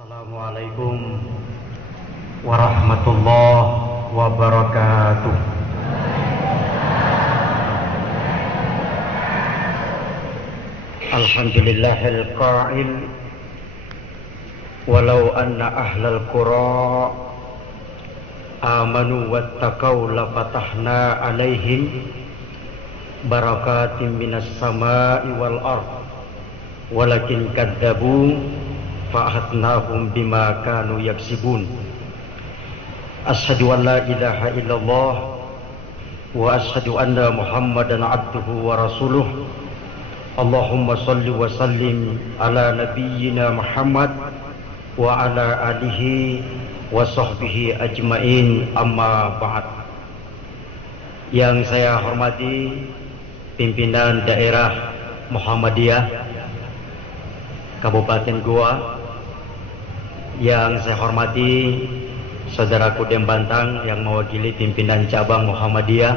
Assalamualaikum warahmatullahi wabarakatuh. Alhamdulillahil qa'il walau anna ahlal qura amanu wattaqau lafatahna alaihim barakatim minas sama'i wal ardh walakin kadzabu fa'ahatnahum bima kanu yaksibun. Asyhadu an la ilaha illallah wa asyhadu anna Muhammadan abduhu wa rasuluh. Allahumma salli wa sallim ala nabiyyina Muhammad wa ala alihi wa sahbihi ajmain, amma ba'd. Yang saya hormati pimpinan daerah Muhammadiyah Kabupaten Goa, yang saya hormati saudaraku Dembantang yang mewakili pimpinan cabang Muhammadiyah,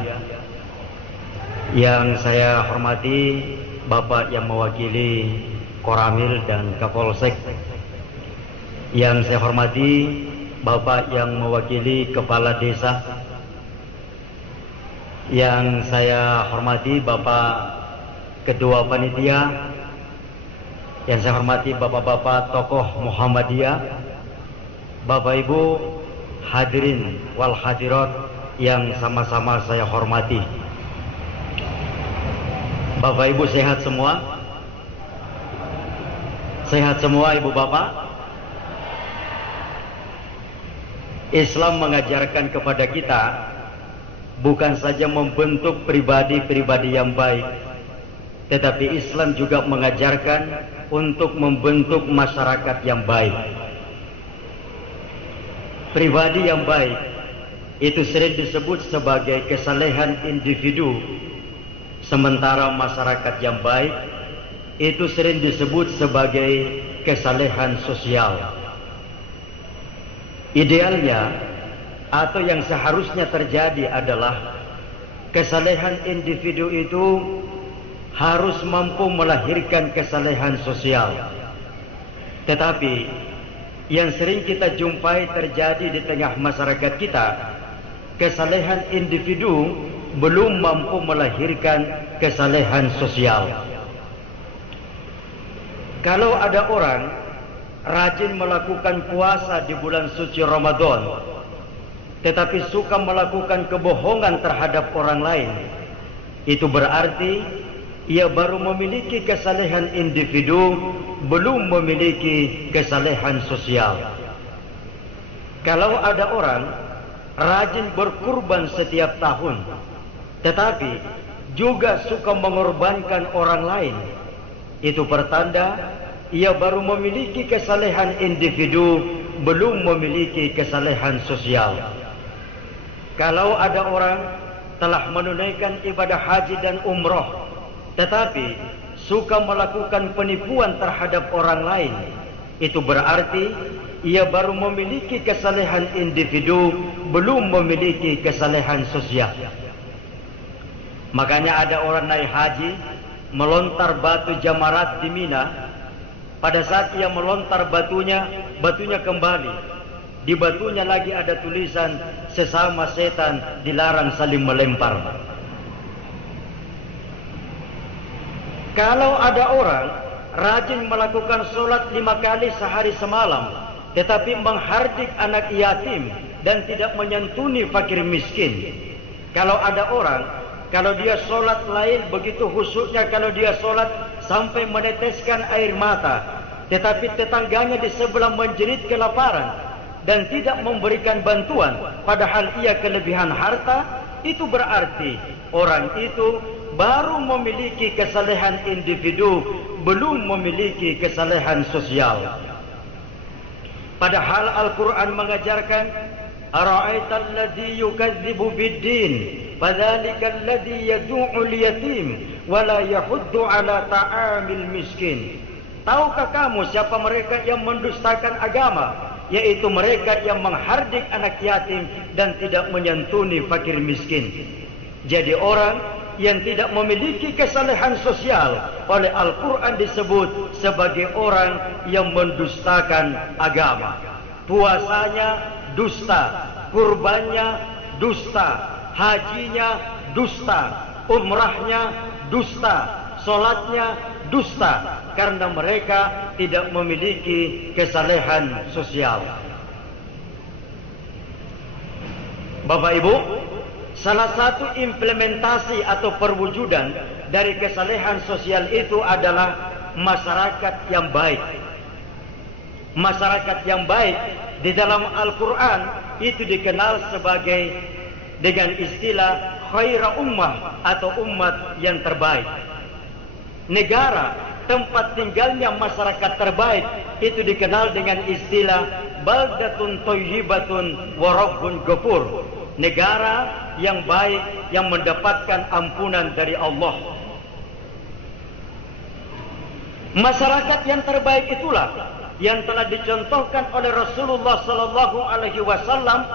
yang saya hormati Bapak yang mewakili Koramil dan Kapolsek, yang saya hormati Bapak yang mewakili Kepala Desa, yang saya hormati Bapak Ketua Panitia, yang saya hormati bapak-bapak tokoh Muhammadiyah, Bapak Ibu hadirin wal hadirat yang sama-sama saya hormati. Bapak Ibu sehat semua? Sehat semua Ibu Bapak? Islam mengajarkan kepada kita bukan saja membentuk pribadi-pribadi yang baik, tetapi Islam juga mengajarkan untuk membentuk masyarakat yang baik. Pribadi yang baik itu sering disebut sebagai kesalehan individu, sementara masyarakat yang baik itu sering disebut sebagai kesalehan sosial. Idealnya atau yang seharusnya terjadi adalah kesalehan individu itu harus mampu melahirkan kesalehan sosial. Tetapi yang sering kita jumpai terjadi di tengah masyarakat kita, kesalehan individu belum mampu melahirkan kesalehan sosial. Kalau ada orang rajin melakukan puasa di bulan suci Ramadan, tetapi suka melakukan kebohongan terhadap orang lain, itu berarti ia baru memiliki kesalehan individu, belum memiliki kesalehan sosial. Kalau ada orang rajin berkurban setiap tahun, tetapi juga suka mengorbankan orang lain, itu pertanda ia baru memiliki kesalehan individu, belum memiliki kesalehan sosial. Kalau ada orang telah menunaikan ibadah haji dan umrah, tetapi suka melakukan penipuan terhadap orang lain, itu berarti ia baru memiliki kesalehan individu, belum memiliki kesalehan sosial. Makanya ada orang naik haji melontar batu jamarat di Mina. Pada saat ia melontar batunya kembali. Di batunya lagi ada tulisan, sesama setan dilarang saling melempar. Kalau ada orang rajin melakukan sholat 5 kali sehari semalam, tetapi menghardik anak yatim dan tidak menyantuni fakir miskin. Kalau ada orang, kalau dia sholat lain begitu khusyuknya, kalau dia sholat sampai meneteskan air mata, tetapi tetangganya di sebelah menjerit kelaparan dan tidak memberikan bantuan, padahal ia kelebihan harta, itu berarti orang itu baru memiliki kesalehan individu, belum memiliki kesalehan sosial. Padahal Al-Quran mengajarkan, ara'aital ladzi yukadzibu biddin fadzalikal ladzi yad'ul yatim wa la yahuddu ala ta'amil miskin. Tahukah kamu siapa mereka yang mendustakan agama? Yaitu mereka yang menghardik anak yatim dan tidak menyantuni fakir miskin. Jadi orang yang tidak memiliki kesalehan sosial oleh Al-Quran disebut sebagai orang yang mendustakan agama. Puasanya dusta, kurbannya dusta, hajinya dusta, umrahnya dusta, solatnya dusta, karena mereka tidak memiliki kesalehan sosial. Bapak Ibu, salah satu implementasi atau perwujudan dari kesalehan sosial itu adalah masyarakat yang baik. Masyarakat yang baik di dalam Al-Quran itu dikenal sebagai dengan istilah khaira ummah atau umat yang terbaik. Negara tempat tinggalnya masyarakat terbaik itu dikenal dengan istilah baldatun thayyibatun wa rabbun ghafur. Negara yang baik yang mendapatkan ampunan dari Allah. Masyarakat yang terbaik itulah yang telah dicontohkan oleh Rasulullah sallallahu alaihi wasallam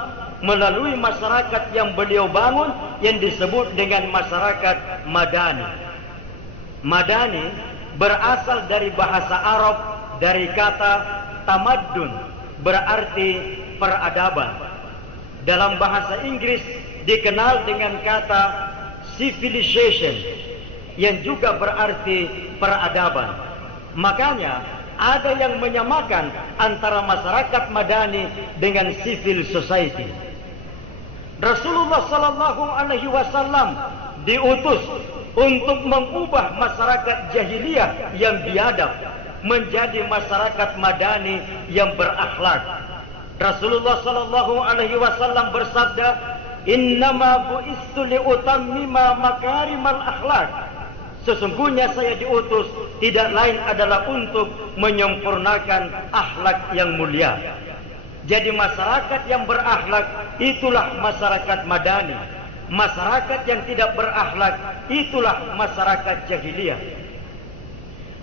melalui masyarakat yang beliau bangun yang disebut dengan masyarakat Madani. Madani berasal dari bahasa Arab dari kata tamaddun, berarti peradaban. Dalam bahasa Inggris dikenal dengan kata civilization yang juga berarti peradaban. Makanya ada yang menyamakan antara masyarakat Madani dengan civil society. Rasulullah sallallahu alaihi wasallam diutus untuk mengubah masyarakat jahiliyah yang biadab menjadi masyarakat Madani yang berakhlak. Rasulullah sallallahu alaihi wasallam bersabda, "Innama bu'istu liutammima makarimal akhlak." Sesungguhnya saya diutus tidak lain adalah untuk menyempurnakan akhlak yang mulia. Jadi masyarakat yang berakhlak itulah masyarakat Madani. Masyarakat yang tidak berakhlak itulah masyarakat jahiliyah.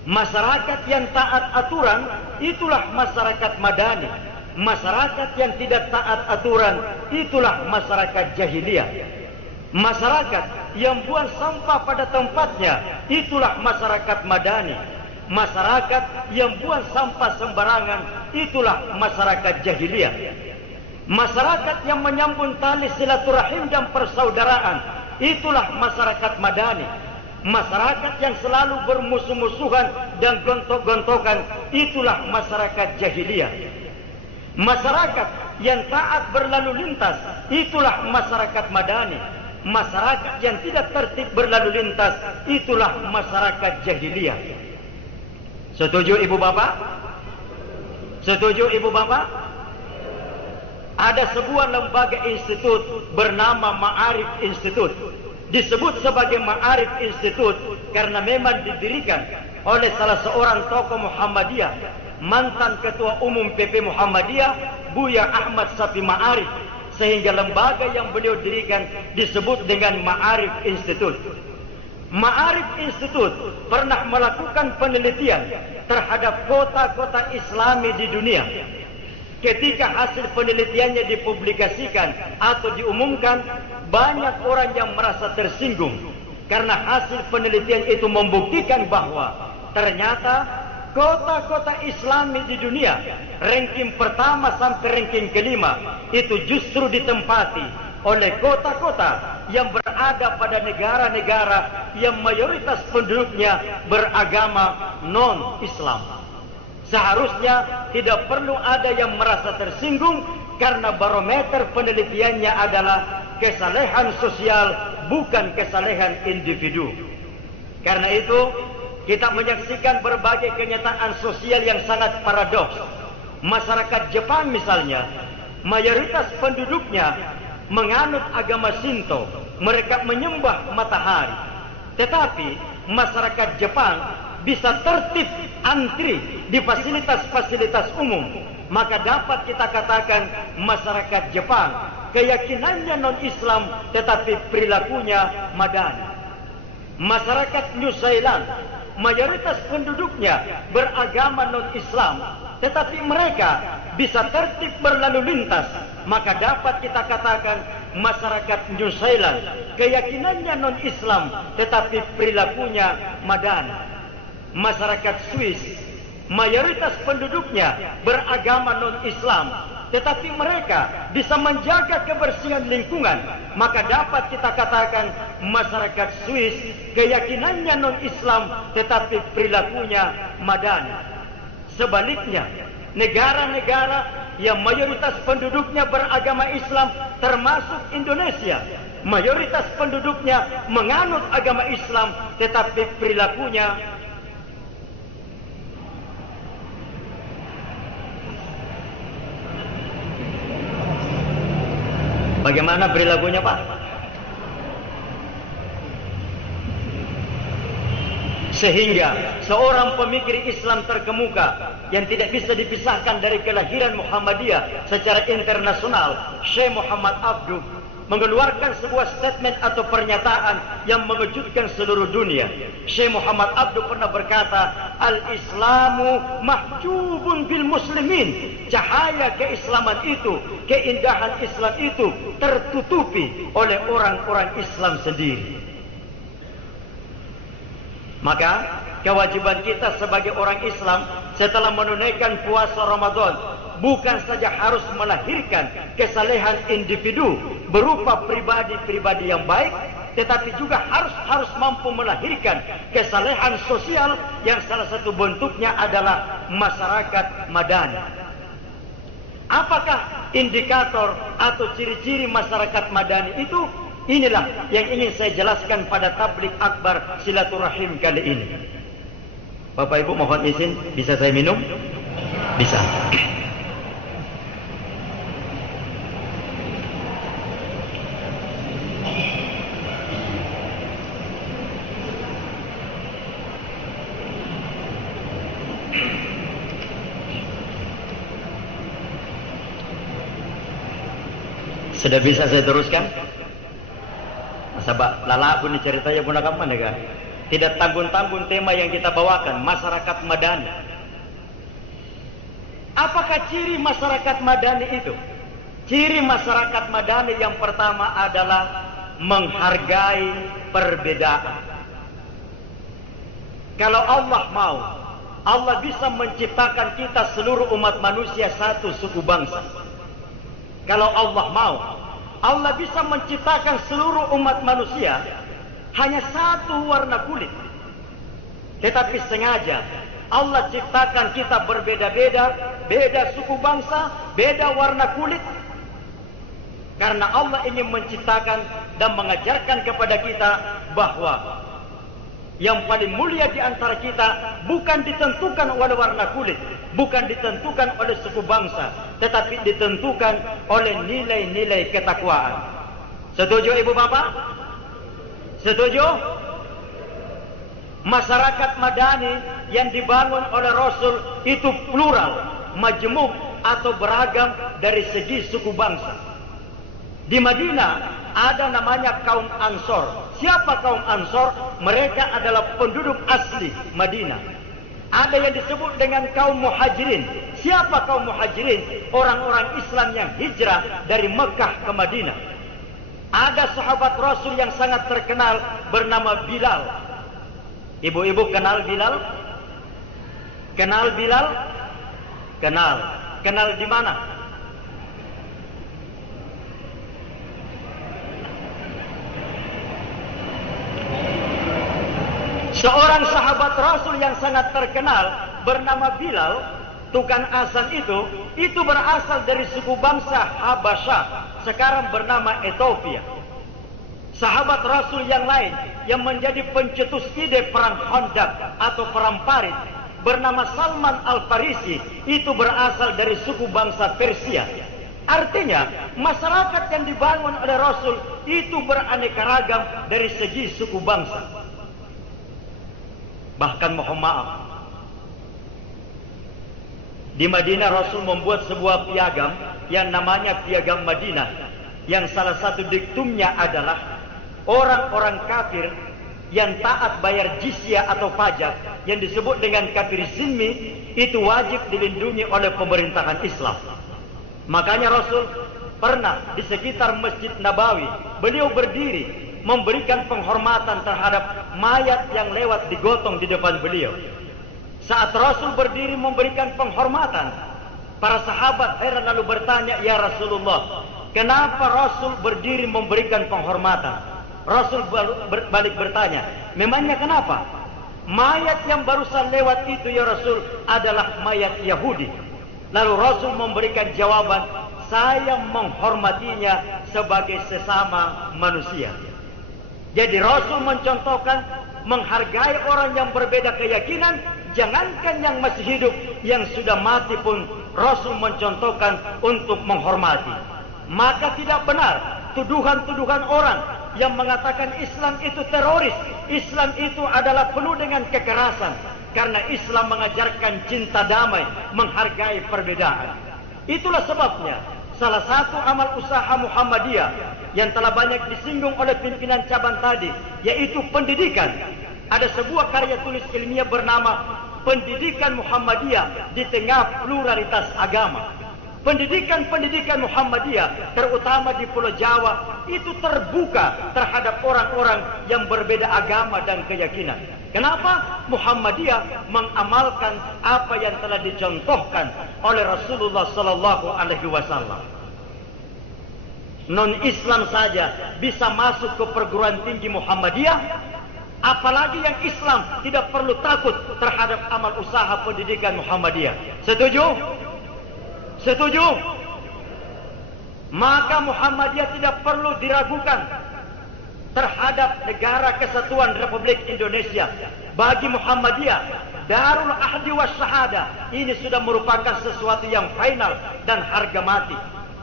Masyarakat yang taat aturan itulah masyarakat Madani. Masyarakat yang tidak taat aturan itulah masyarakat jahiliyah. Masyarakat yang buang sampah pada tempatnya itulah masyarakat Madani. Masyarakat yang buang sampah sembarangan itulah masyarakat jahiliyah. Masyarakat yang menyambung tali silaturahim dan persaudaraan itulah masyarakat Madani. Masyarakat yang selalu bermusuh-musuhan dan gontok-gontokan itulah masyarakat jahiliyah. Masyarakat yang taat berlalu lintas itulah masyarakat Madani. Masyarakat yang tidak tertib berlalu lintas itulah masyarakat jahiliyah. Setuju Ibu Bapak? Setuju Ibu Bapak? Ada sebuah lembaga institut bernama Ma'arif Institute. Disebut sebagai Ma'arif Institute karena memang didirikan oleh salah seorang tokoh Muhammadiyah, mantan ketua umum PP Muhammadiyah, Buya Ahmad Safi Ma'arif, sehingga lembaga yang beliau dirikan disebut dengan Ma'arif Institute. Ma'arif Institute pernah melakukan penelitian terhadap kota-kota Islami di dunia. Ketika hasil penelitiannya dipublikasikan atau diumumkan, banyak orang yang merasa tersinggung karena hasil penelitian itu membuktikan bahwa ternyata kota-kota Islami di dunia, ranking pertama sampai ranking kelima, itu justru ditempati oleh kota-kota yang berada pada negara-negara yang mayoritas penduduknya beragama non-Islam. Seharusnya tidak perlu ada yang merasa tersinggung karena barometer penelitiannya adalah kesalehan sosial, bukan kesalehan individu. Karena itu, kita menyaksikan berbagai kenyataan sosial yang sangat paradoks. Masyarakat Jepang misalnya, mayoritas penduduknya menganut agama Shinto. Mereka menyembah matahari. Tetapi masyarakat Jepang bisa tertib antri di fasilitas-fasilitas umum. Maka dapat kita katakan masyarakat Jepang keyakinannya non-Islam tetapi perilakunya Madani. Masyarakat New Zealand mayoritas penduduknya beragama non-Islam tetapi mereka bisa tertib berlalu lintas. Maka dapat kita katakan masyarakat New Zealand keyakinannya non-Islam tetapi perilakunya madani. Masyarakat Swiss mayoritas penduduknya beragama non-Islam tetapi mereka bisa menjaga kebersihan lingkungan, maka dapat kita katakan masyarakat Swiss keyakinannya non-Islam tetapi perilakunya madani. Sebaliknya, negara-negara yang mayoritas penduduknya beragama Islam termasuk Indonesia, mayoritas penduduknya menganut agama Islam tetapi perilakunya bagaimana perilakunya, Pak? Sehingga seorang pemikir Islam terkemuka yang tidak bisa dipisahkan dari kelahiran Muhammadiyah secara internasional, Syekh Muhammad Abduh, mengeluarkan sebuah statement atau pernyataan yang mengejutkan seluruh dunia. Syekh Muhammad Abduh pernah berkata, "Al-Islamu mahjubun bil muslimin." Cahaya keislaman itu, keindahan Islam itu tertutupi oleh orang-orang Islam sendiri. Maka kewajiban kita sebagai orang Islam setelah menunaikan puasa Ramadan bukan saja harus melahirkan kesalehan individu berupa pribadi-pribadi yang baik, tetapi juga harus mampu melahirkan kesalehan sosial yang salah satu bentuknya adalah masyarakat madani. Apakah indikator atau ciri-ciri masyarakat madani itu? Inilah yang ingin saya jelaskan pada tablik akbar silaturahim kali ini. Bapak Ibu mohon izin, bisa saya minum? Bisa. Sudah bisa saya teruskan? Sabak lala pun ceritanya gunakan mana kan? Tidak tanggung-tanggung tema yang kita bawakan, masyarakat madani. Apakah ciri masyarakat madani itu? Ciri masyarakat madani yang pertama adalah menghargai perbedaan. Kalau Allah mau, Allah bisa menciptakan kita seluruh umat manusia satu suku bangsa. Kalau Allah mau, Allah bisa menciptakan seluruh umat manusia hanya satu warna kulit. Tetapi sengaja Allah ciptakan kita berbeda-beda, beda suku bangsa, beda warna kulit. Karena Allah ingin menciptakan dan mengajarkan kepada kita bahwa yang paling mulia di antara kita bukan ditentukan oleh warna kulit, bukan ditentukan oleh suku bangsa, tetapi ditentukan oleh nilai-nilai ketakwaan. Setuju Ibu Bapak? Setuju? Masyarakat madani yang dibangun oleh Rasul itu plural, majmuk atau beragam dari segi suku bangsa. Di Madinah ada namanya kaum Ansor. Siapa kaum Ansor? Mereka adalah penduduk asli Madinah. Ada yang disebut dengan kaum Muhajirin. Siapa kaum Muhajirin? Orang-orang Islam yang hijrah dari Mekah ke Madinah. Ada sahabat Rasul yang sangat terkenal bernama Bilal. Ibu-ibu kenal Bilal? Kenal Bilal? Kenal. Kenal di mana? Seorang sahabat Rasul yang sangat terkenal bernama Bilal, tukang azan itu berasal dari suku bangsa Habasyah, sekarang bernama Ethiopia. Sahabat Rasul yang lain yang menjadi pencetus ide perang Khandaq atau perang Parit bernama Salman Al-Farisi, itu berasal dari suku bangsa Persia. Artinya, masyarakat yang dibangun oleh Rasul itu beraneka ragam dari segi suku bangsa. Bahkan mohon maaf, di Madinah Rasul membuat sebuah piagam yang namanya piagam Madinah, yang salah satu diktumnya adalah orang-orang kafir yang taat bayar jizyah atau pajak yang disebut dengan kafir zimmi itu wajib dilindungi oleh pemerintahan Islam. Makanya Rasul pernah di sekitar Masjid Nabawi, beliau berdiri memberikan penghormatan terhadap mayat yang lewat digotong di depan beliau. Saat Rasul berdiri memberikan penghormatan, para sahabat heran lalu bertanya, "Ya Rasulullah, kenapa Rasul berdiri memberikan penghormatan?" Rasul balik bertanya, "Memangnya kenapa? Mayat yang barusan lewat itu ya Rasul adalah mayat Yahudi." Lalu Rasul memberikan jawaban, "Saya menghormatinya sebagai sesama manusia." Jadi Rasul mencontohkan menghargai orang yang berbeda keyakinan. Jangankan yang masih hidup, yang sudah mati pun Rasul mencontohkan untuk menghormati. Maka tidak benar tuduhan-tuduhan orang yang mengatakan Islam itu teroris, Islam itu adalah penuh dengan kekerasan. Karena Islam mengajarkan cinta damai, menghargai perbedaan. Itulah sebabnya salah satu amal usaha Muhammadiyah yang telah banyak disinggung oleh pimpinan cabang tadi, yaitu pendidikan. Ada sebuah karya tulis ilmiah bernama Pendidikan Muhammadiyah di Tengah Pluralitas Agama. Pendidikan Muhammadiyah, terutama di Pulau Jawa, itu terbuka terhadap orang-orang yang berbeda agama dan keyakinan. Kenapa? Muhammadiyah mengamalkan apa yang telah dicontohkan oleh Rasulullah Sallallahu Alaihi Wasallam. Non-Islam saja bisa masuk ke perguruan tinggi Muhammadiyah, apalagi yang Islam tidak perlu takut terhadap amal usaha pendidikan Muhammadiyah. Setuju? Setuju? Maka Muhammadiyah tidak perlu diragukan terhadap Negara Kesatuan Republik Indonesia. Bagi Muhammadiyah, Darul Ahdi was Syahada ini sudah merupakan sesuatu yang final dan harga mati.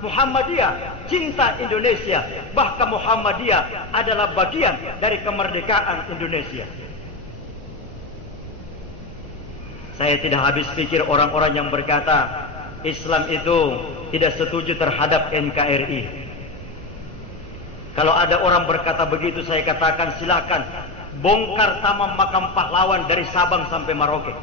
Muhammadiyah cinta Indonesia, bahkan Muhammadiyah adalah bagian dari kemerdekaan Indonesia. Saya tidak habis pikir orang-orang yang berkata Islam itu tidak setuju terhadap NKRI. Kalau ada orang berkata begitu, saya katakan silakan bongkar tamam makam pahlawan dari Sabang sampai Merauke.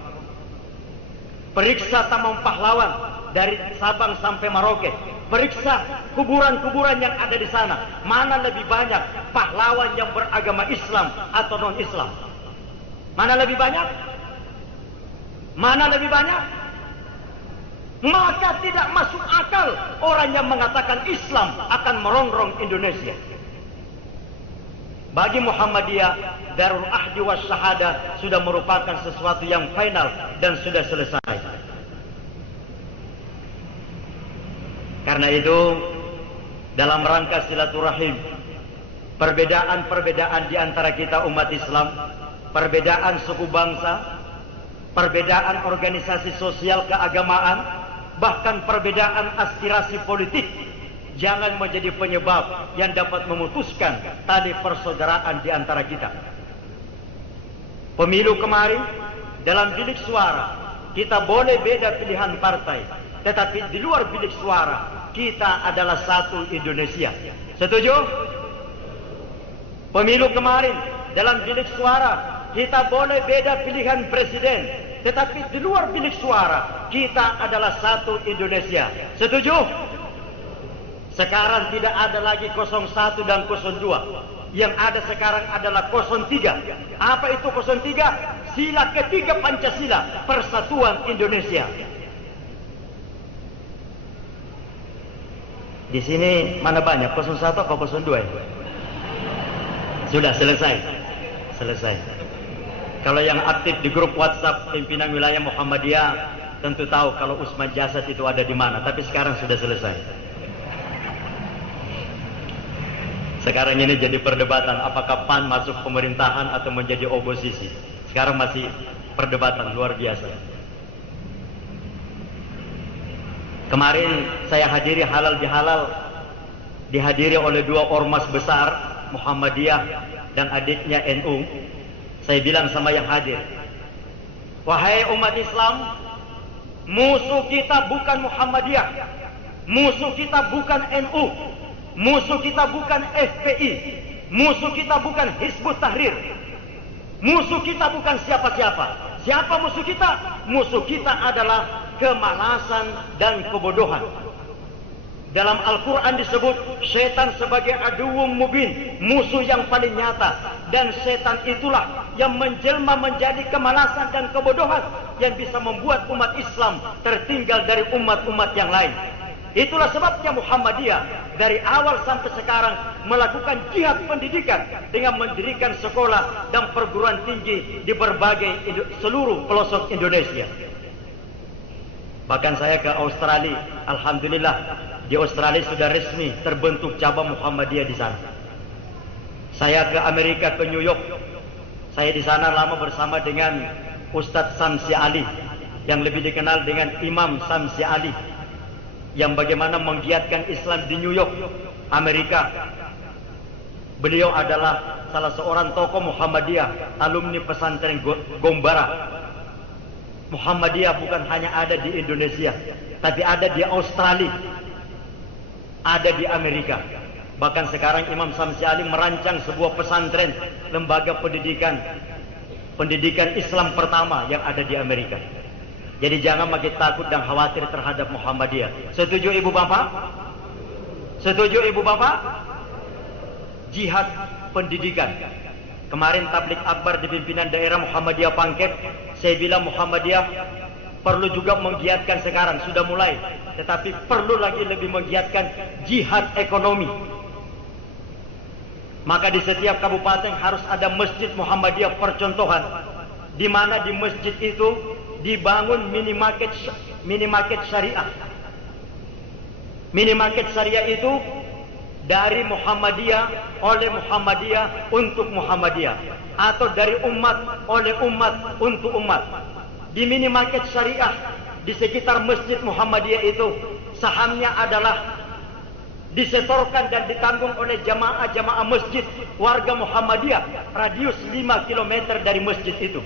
Periksa tamam pahlawan dari Sabang sampai Merauke. Periksa kuburan-kuburan yang ada di sana. Mana lebih banyak pahlawan yang beragama Islam atau non-Islam? Mana lebih banyak? Mana lebih banyak? Maka tidak masuk akal orang yang mengatakan Islam akan merongrong Indonesia. Bagi Muhammadiyah, Darul Ahdi was Syahada sudah merupakan sesuatu yang final dan sudah selesai. Karena itu, dalam rangka silaturahim, perbedaan-perbedaan di antara kita umat Islam, perbedaan suku bangsa, perbedaan organisasi sosial keagamaan, bahkan perbedaan aspirasi politik, jangan menjadi penyebab yang dapat memutuskan tali persaudaraan di antara kita. Pemilu kemarin, dalam bilik suara, kita boleh beda pilihan partai, tetapi di luar bilik suara, kita adalah satu Indonesia. Setuju? Pemilu kemarin, dalam bilik suara, kita boleh beda pilihan presiden, tetapi di luar bilik suara, kita adalah satu Indonesia. Setuju? Sekarang tidak ada lagi 01 dan 02. Yang ada sekarang adalah 03. Apa itu 03? Sila ketiga Pancasila, Persatuan Indonesia. Di sini mana banyak? 01 atau 02 ya? Sudah selesai. Selesai. Kalau yang aktif di grup WhatsApp pimpinan wilayah Muhammadiyah tentu tahu kalau Usman Jasad itu ada di mana. Tapi sekarang sudah selesai. Sekarang ini jadi perdebatan apakah PAN masuk pemerintahan atau menjadi oposisi. Sekarang masih perdebatan luar biasa. Kemarin saya hadiri halal bihalal, dihadiri oleh dua ormas besar, Muhammadiyah dan adiknya NU. Saya bilang sama yang hadir, wahai umat Islam, musuh kita bukan Muhammadiyah, musuh kita bukan NU, musuh kita bukan FPI, musuh kita bukan Hizbut Tahrir, musuh kita bukan siapa-siapa. Siapa musuh kita? Musuh kita adalah kemalasan dan kebodohan. Dalam Al-Quran disebut setan sebagai aduwwum mubin, musuh yang paling nyata. Dan setan itulah yang menjelma menjadi kemalasan dan kebodohan yang bisa membuat umat Islam tertinggal dari umat-umat yang lain. Itulah sebabnya Muhammadiyah dari awal sampai sekarang melakukan jihad pendidikan dengan mendirikan sekolah dan perguruan tinggi di berbagai seluruh pelosok Indonesia. Bahkan saya ke Australia, alhamdulillah di Australia sudah resmi terbentuk cabang Muhammadiyah di sana. Saya ke Amerika, ke New York. Saya di sana lama bersama dengan Ustadz Samsi Ali yang lebih dikenal dengan Imam Samsi Ali, yang bagaimana menggiatkan Islam di New York, Amerika. Beliau adalah salah seorang tokoh Muhammadiyah, alumni pesantren Gombara. Muhammadiyah bukan hanya ada di Indonesia, tapi ada di Australia, ada di Amerika. Bahkan sekarang Imam Samsi Ali merancang sebuah pesantren, lembaga pendidikan Islam pertama yang ada di Amerika. Jadi jangan makin takut dan khawatir terhadap Muhammadiyah. Setuju ibu bapak? Setuju ibu bapak? Jihad pendidikan. Kemarin tablik akbar di pimpinan daerah Muhammadiyah Pangkep, saya bilang Muhammadiyah perlu juga menggiatkan, sekarang sudah mulai, tetapi perlu lagi lebih menggiatkan jihad ekonomi. Maka di setiap kabupaten harus ada masjid Muhammadiyah percontohan, di mana di masjid itu dibangun minimarket syariah. Minimarket syariah itu dari Muhammadiyah, oleh Muhammadiyah, untuk Muhammadiyah, atau dari umat, oleh umat, untuk umat. Di minimarket syariah di sekitar masjid Muhammadiyah itu sahamnya adalah disetorkan dan ditanggung oleh jamaah-jamaah masjid warga Muhammadiyah radius 5 km dari masjid itu.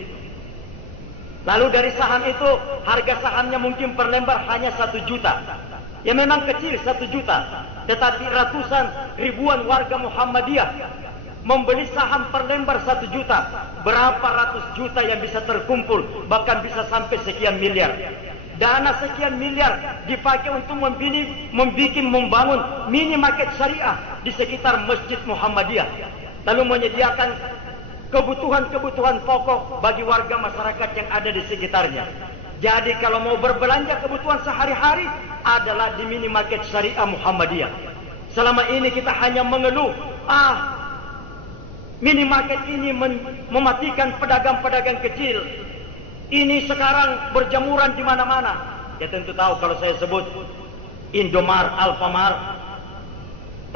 Lalu dari saham itu, harga sahamnya mungkin per lembar hanya 1 juta. Ya memang kecil 1 juta, tetapi ratusan ribuan warga Muhammadiyah membeli saham per lembar 1 juta. Berapa ratus juta yang bisa terkumpul, bahkan bisa sampai sekian miliar. Dana sekian miliar dipakai untuk membangun minimarket syariah di sekitar masjid Muhammadiyah, lalu menyediakan kebutuhan-kebutuhan pokok bagi warga masyarakat yang ada di sekitarnya. Jadi kalau mau berbelanja kebutuhan sehari-hari adalah di minimarket syariah Muhammadiyah. Selama ini kita hanya mengeluh, minimarket ini mematikan pedagang-pedagang kecil. Ini sekarang berjamuran di mana-mana. Ya tentu tahu kalau saya sebut Indomart, Alfamart.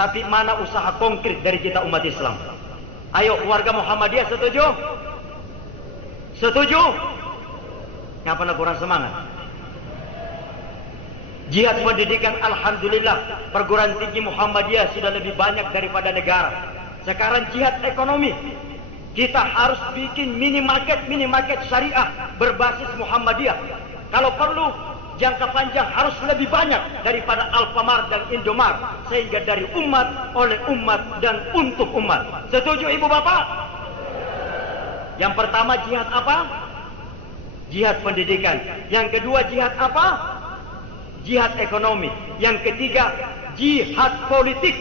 Tapi mana usaha konkret dari kita umat Islam? Ayo warga Muhammadiyah, setuju? Setuju? Ngapa kurang semangat? Jihad pendidikan, alhamdulillah perguruan tinggi Muhammadiyah sudah lebih banyak daripada negara. Sekarang jihad ekonomi. Kita harus bikin minimarket syariah berbasis Muhammadiyah. Kalau perlu jangka panjang harus lebih banyak daripada Alfamart dan Indomart, sehingga dari umat, oleh umat, dan untuk umat. Setuju ibu bapak? Yang pertama jihad apa? Jihad pendidikan. Yang kedua jihad apa? Jihad ekonomi. Yang ketiga jihad politik.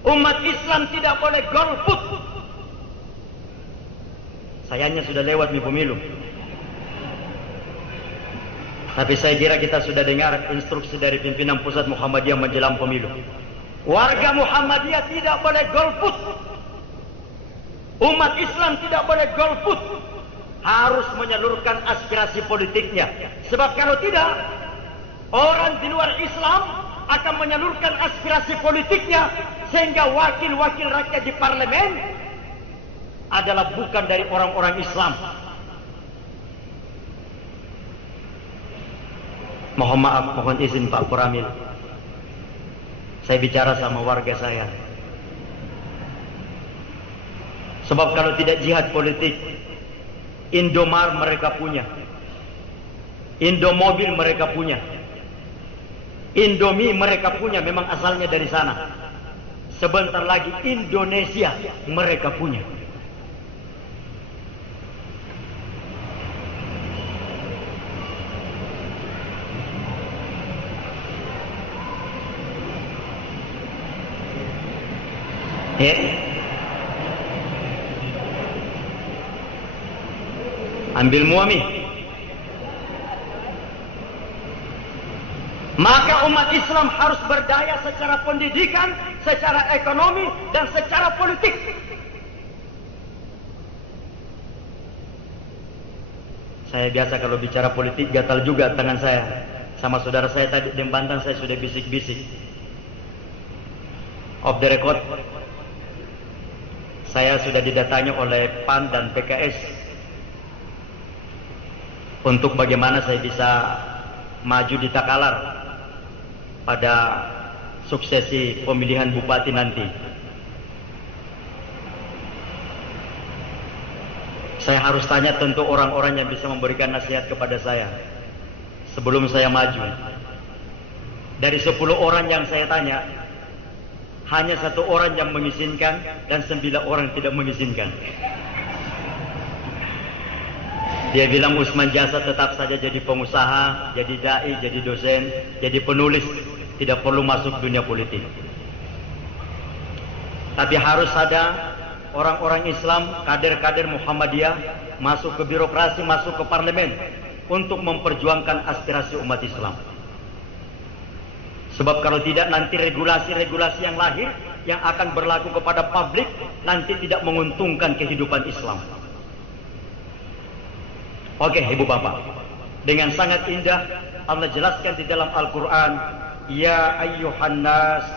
Umat Islam tidak boleh golput. Sayangnya sudah lewat nih pemilu. Tapi saya kira kita sudah dengar instruksi dari pimpinan pusat Muhammadiyah menjelang pemilu. Warga Muhammadiyah tidak boleh golput. Umat Islam tidak boleh golput. Harus menyalurkan aspirasi politiknya. Sebab kalau tidak, orang di luar Islam akan menyalurkan aspirasi politiknya, sehingga wakil-wakil rakyat di parlemen adalah bukan dari orang-orang Islam. Mohon maaf, mohon izin Pak Puramil, saya bicara sama warga saya. Sebab kalau tidak jihad politik, Indomart mereka punya, Indomobil mereka punya, Indomie mereka punya, memang asalnya dari sana. Sebentar lagi Indonesia mereka punya. Ya. Ambil muami. Maka umat Islam harus berdaya secara pendidikan, secara ekonomi, dan secara politik. Saya biasa kalau bicara politik gatal juga tangan saya. Sama saudara saya tadi di Banten saya sudah bisik-bisik. Off the record, saya sudah didatangi oleh PAN dan PKS untuk bagaimana saya bisa maju di Takalar pada suksesi pemilihan bupati nanti. Saya harus tanya tentu orang-orang yang bisa memberikan nasihat kepada saya sebelum saya maju. Dari 10 orang yang saya tanya, hanya 1 orang yang mengizinkan dan 9 orang tidak mengizinkan. Dia bilang Usman Jasa tetap saja jadi pengusaha, jadi dai, jadi dosen, jadi penulis, tidak perlu masuk dunia politik. Tapi harus ada orang-orang Islam, kader-kader Muhammadiyah masuk ke birokrasi, masuk ke parlemen untuk memperjuangkan aspirasi umat Islam. Sebab kalau tidak nanti regulasi-regulasi yang lahir yang akan berlaku kepada publik nanti tidak menguntungkan kehidupan Islam. Oke, Ibu Bapak, dengan sangat indah Allah jelaskan di dalam Al-Quran, Ya ayyuhan nas,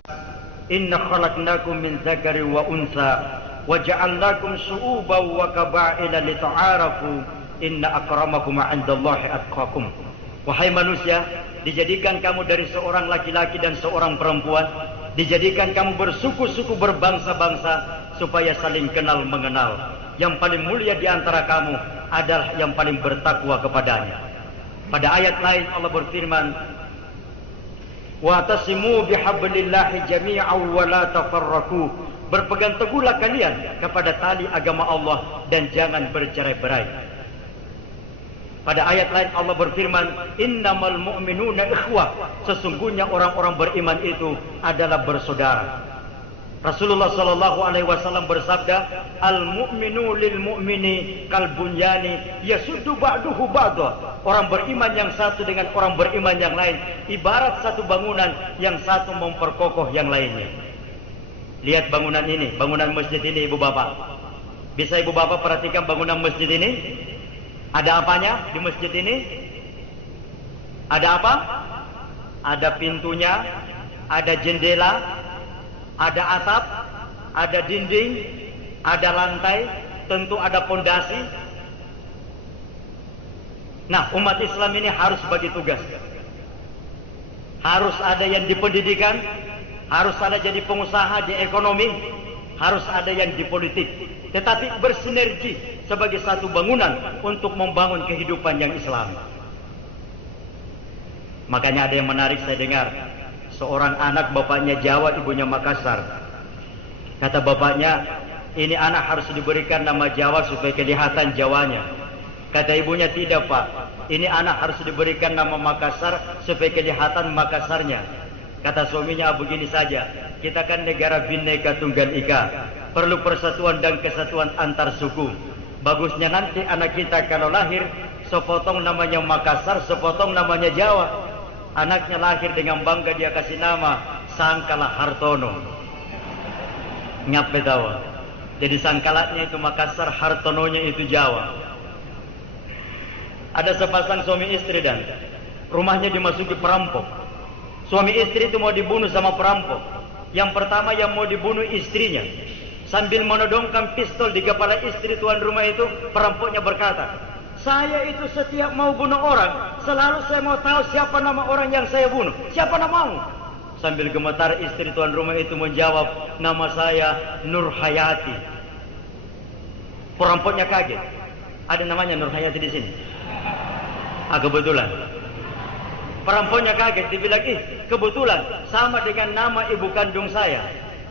inna khalaqnakum min dzakari wa unsa, wa ja'alnakum syu'uban wa qaba'ila lita'arafu, inna akramakum 'indallahi atqakum. Wahai manusia, dijadikan kamu dari seorang laki-laki dan seorang perempuan, dijadikan kamu bersuku-suku berbangsa-bangsa supaya saling kenal mengenal. Yang paling mulia di antara kamu adalah yang paling bertakwa kepadanya. Pada ayat lain Allah berfirman, wa'tasimu bihablillahi jami'an wa la tafarraqu. Berpegang teguhlah kalian kepada tali agama Allah dan jangan bercerai-berai. Pada ayat lain Allah berfirman, innamal mu'minuna ikhwah. Sesungguhnya orang-orang beriman itu adalah bersaudara. Rasulullah sallallahu alaihi wasallam bersabda, al-mu'minu lil mu'mini kal bunyani yasuddu ba'duhu ba'dha. Orang beriman yang satu dengan orang beriman yang lain ibarat satu bangunan yang satu memperkokoh yang lainnya. Lihat bangunan ini, bangunan masjid ini Ibu Bapak. Bisa Ibu Bapak perhatikan bangunan masjid ini? Ada apanya di masjid ini? Ada apa? Ada pintunya, ada jendela, ada atap, ada dinding, ada lantai, tentu ada pondasi. Nah, umat Islam ini harus bagi tugas. Harus ada yang di pendidikan, harus ada jadi pengusaha di ekonomi, harus ada yang di politik. Tetapi bersinergi sebagai satu bangunan untuk membangun kehidupan yang Islam. Makanya ada yang menarik saya dengar. Seorang anak bapaknya Jawa, ibunya Makassar. Kata bapaknya, ini anak harus diberikan nama Jawa supaya kelihatan Jawanya. Kata ibunya, tidak Pak, ini anak harus diberikan nama Makassar supaya kelihatan Makassarnya. Kata suaminya, begini saja, kita kan negara Bhinneka Tunggal Ika, perlu persatuan dan kesatuan antar suku. Bagusnya nanti anak kita kalau lahir, sepotong namanya Makassar, sepotong namanya Jawa. Anaknya lahir dengan bangga dia kasih nama Sangkala Hartono. Ngapain tahu? Jadi sangkalatnya itu Makassar, Hartononya itu Jawa. Ada sepasang suami istri dan rumahnya dimasuki perampok. Suami istri itu mau dibunuh sama perampok. Yang pertama yang mau dibunuh istrinya. Sambil menodongkan pistol di kepala istri tuan rumah itu, perampoknya berkata, saya itu setiap mau bunuh orang, selalu saya mau tahu siapa nama orang yang saya bunuh. Siapa namamu? Sambil gemetar istri tuan rumah itu menjawab, nama saya Nur Hayati. Perampoknya kaget. Ada namanya Nur Hayati di sini? Kebetulan. Perampoknya kaget, dibilang, kebetulan sama dengan nama ibu kandung saya.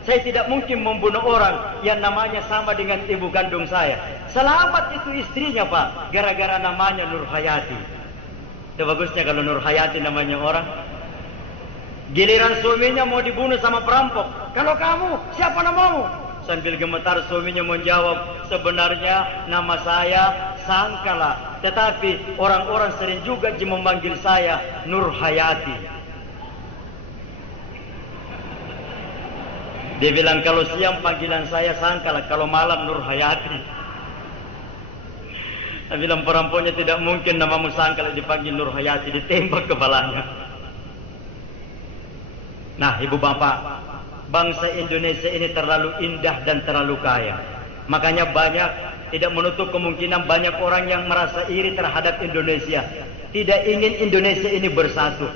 Saya tidak mungkin membunuh orang yang namanya sama dengan ibu kandung saya. Selamat itu istrinya Pak, gara-gara namanya Nur Hayati. Itu bagusnya kalau Nur Hayati namanya orang. Giliran suaminya mau dibunuh sama perampok. Kalau kamu, siapa namamu? Sambil gemetar suaminya menjawab, sebenarnya nama saya Sangkala, tetapi orang-orang sering juga memanggil saya Nur Hayati. Dia bilang kalau siang panggilan saya Sangkala, kalau malam Nur Hayati. Dia bilang perempuannya tidak mungkin namamu Sangkala dipanggil Nur Hayati, ditembak kepalanya. Nah, ibu bapak, bangsa Indonesia ini terlalu indah dan terlalu kaya. Makanya banyak, tidak menutup kemungkinan banyak orang yang merasa iri terhadap Indonesia, tidak ingin Indonesia ini bersatu.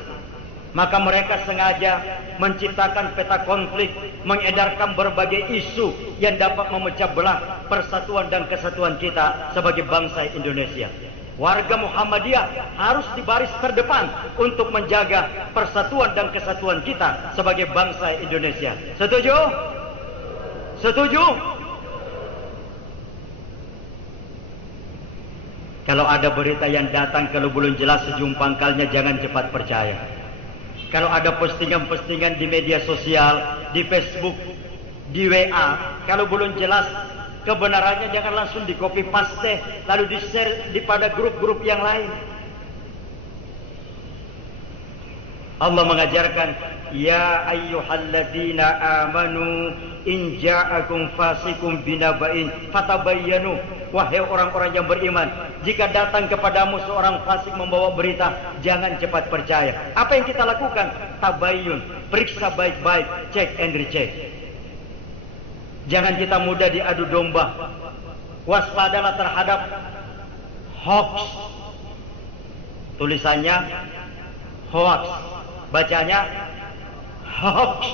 Maka mereka sengaja menciptakan peta konflik, mengedarkan berbagai isu yang dapat memecah belah persatuan dan kesatuan kita sebagai bangsa Indonesia. Warga Muhammadiyah harus di baris terdepan untuk menjaga persatuan dan kesatuan kita sebagai bangsa Indonesia. Setuju? Setuju? Kalau ada berita yang datang kalau belum jelas ujung pangkalnya, jangan cepat percaya. Kalau ada postingan-postingan di media sosial, di Facebook, di WA, kalau belum jelas kebenarannya, jangan langsung di copy paste lalu di share pada grup-grup yang lain. Allah mengajarkan, ya ayyuhalladzina amanu in ja'akum fasikum binaba'in fatabayyanu. Wahai orang-orang yang beriman, jika datang kepadamu seorang fasik membawa berita, jangan cepat percaya. Apa yang kita lakukan? Tabayyun, periksa baik-baik, check and recheck. Jangan kita mudah diadu domba. Waspadalah terhadap hoax. Tulisannya hoax, bacanya hoax.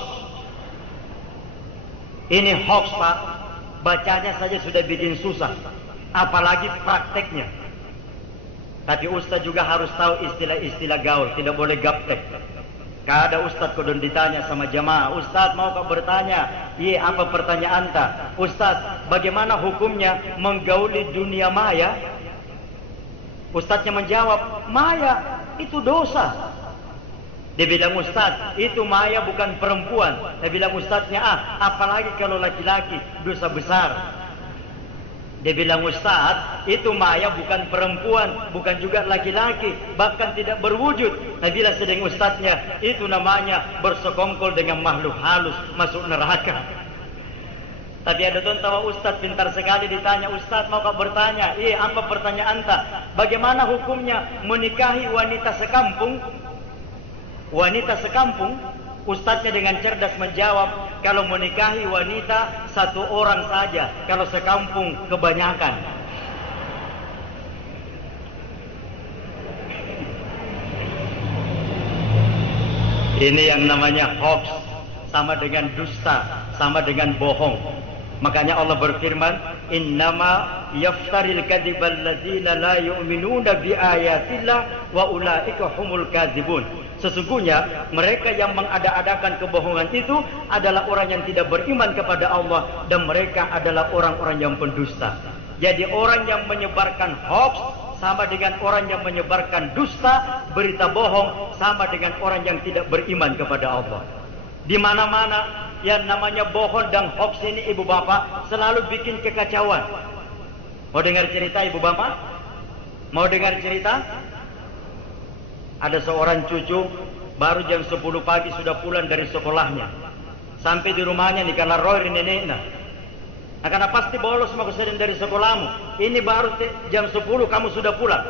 Ini hoax, Pak. Bacanya saja sudah bikin susah, apalagi prakteknya. Tapi Ustaz juga harus tahu istilah-istilah gaul, tidak boleh gaptek. Kada Ustaz kudun ditanya sama jamaah, Ustaz mau kau bertanya? Iya, apa pertanyaan anta? Ustaz, bagaimana hukumnya menggauli dunia maya? Ustaznya menjawab, maya itu dosa. Dia bilang, Ustaz, itu maya bukan perempuan. Dia bilang Ustaznya, apalagi kalau laki-laki, dosa besar. Dia bilang, Ustaz, itu maya bukan perempuan, bukan juga laki-laki, bahkan tidak berwujud. Dia bilang sedang Ustaznya, itu namanya bersekongkol dengan makhluk halus, masuk neraka. Tapi ada tuan tahu Ustaz pintar sekali ditanya, Ustaz mau kau bertanya? Iya, apa pertanyaan anda? Bagaimana hukumnya menikahi wanita sekampung? Wanita sekampung? Ustaznya dengan cerdas menjawab, kalau menikahi wanita satu orang saja, kalau sekampung kebanyakan. Ini yang namanya hoax, sama dengan dusta, sama dengan bohong. Makanya Allah berfirman, innama yaftaril kadzibal ladzina la yu'minuna bi ayatillah wa ulaika humul kadzibun. Sesungguhnya mereka yang mengada-adakan kebohongan itu adalah orang yang tidak beriman kepada Allah, dan mereka adalah orang-orang yang pendusta. Jadi orang yang menyebarkan hoax sama dengan orang yang menyebarkan dusta, berita bohong, sama dengan orang yang tidak beriman kepada Allah. Di mana-mana yang namanya bohong dan hoax ini, ibu bapak, selalu bikin kekacauan. Mau dengar cerita ibu bapak? Mau dengar cerita? Ada seorang cucu baru jam 10 pagi sudah pulang dari sekolahnya. Sampai di rumahnya nih karena roy neneknya. Nah, karena pasti bolos mau kesering dari sekolahmu. Ini baru jam 10 kamu sudah pulang.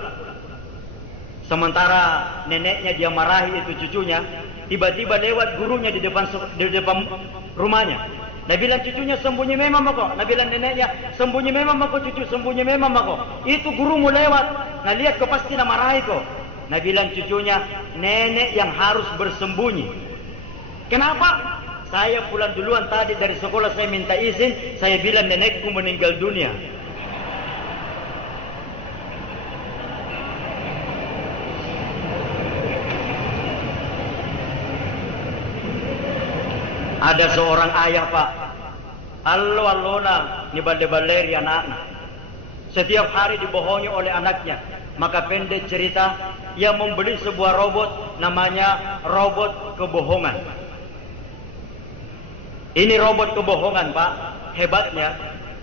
Sementara neneknya dia marahi itu cucunya, tiba-tiba lewat gurunya di depan rumahnya. Nah bilang cucunya sembunyi memang kok. Nah bilang neneknya sembunyi memang kok cucu, sembunyi memang kok. Itu gurumu lewat. Nah lihat kok pasti nak marahi kok. Nah bilang cucunya, nenek yang harus bersembunyi. Kenapa? Saya pulang duluan tadi dari sekolah, saya minta izin, saya bilang nenekku meninggal dunia. Ada seorang ayah, Pak, alona ni balde-baleri anaknya. Setiap hari dibohongi oleh anaknya. Maka pendek cerita, ia membeli sebuah robot, namanya robot kebohongan. Ini robot kebohongan, Pak. hebatnya,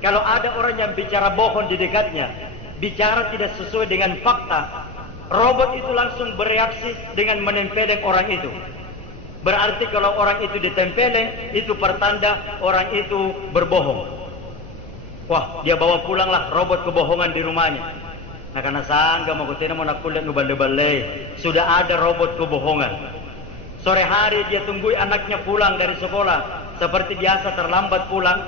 kalau ada orang yang bicara bohong di dekatnya, bicara tidak sesuai dengan fakta, robot itu langsung bereaksi dengan menempeleng orang itu. Berarti kalau orang itu ditempeleng, itu pertanda orang itu berbohong. Wah, dia bawa pulanglah robot kebohongan di rumahnya. Nah, karena sangga mau kutina mau nak kuliah nu balai-balai, sudah ada robot kebohongan. Sore hari dia tunggui anaknya pulang dari sekolah. Seperti biasa terlambat pulang.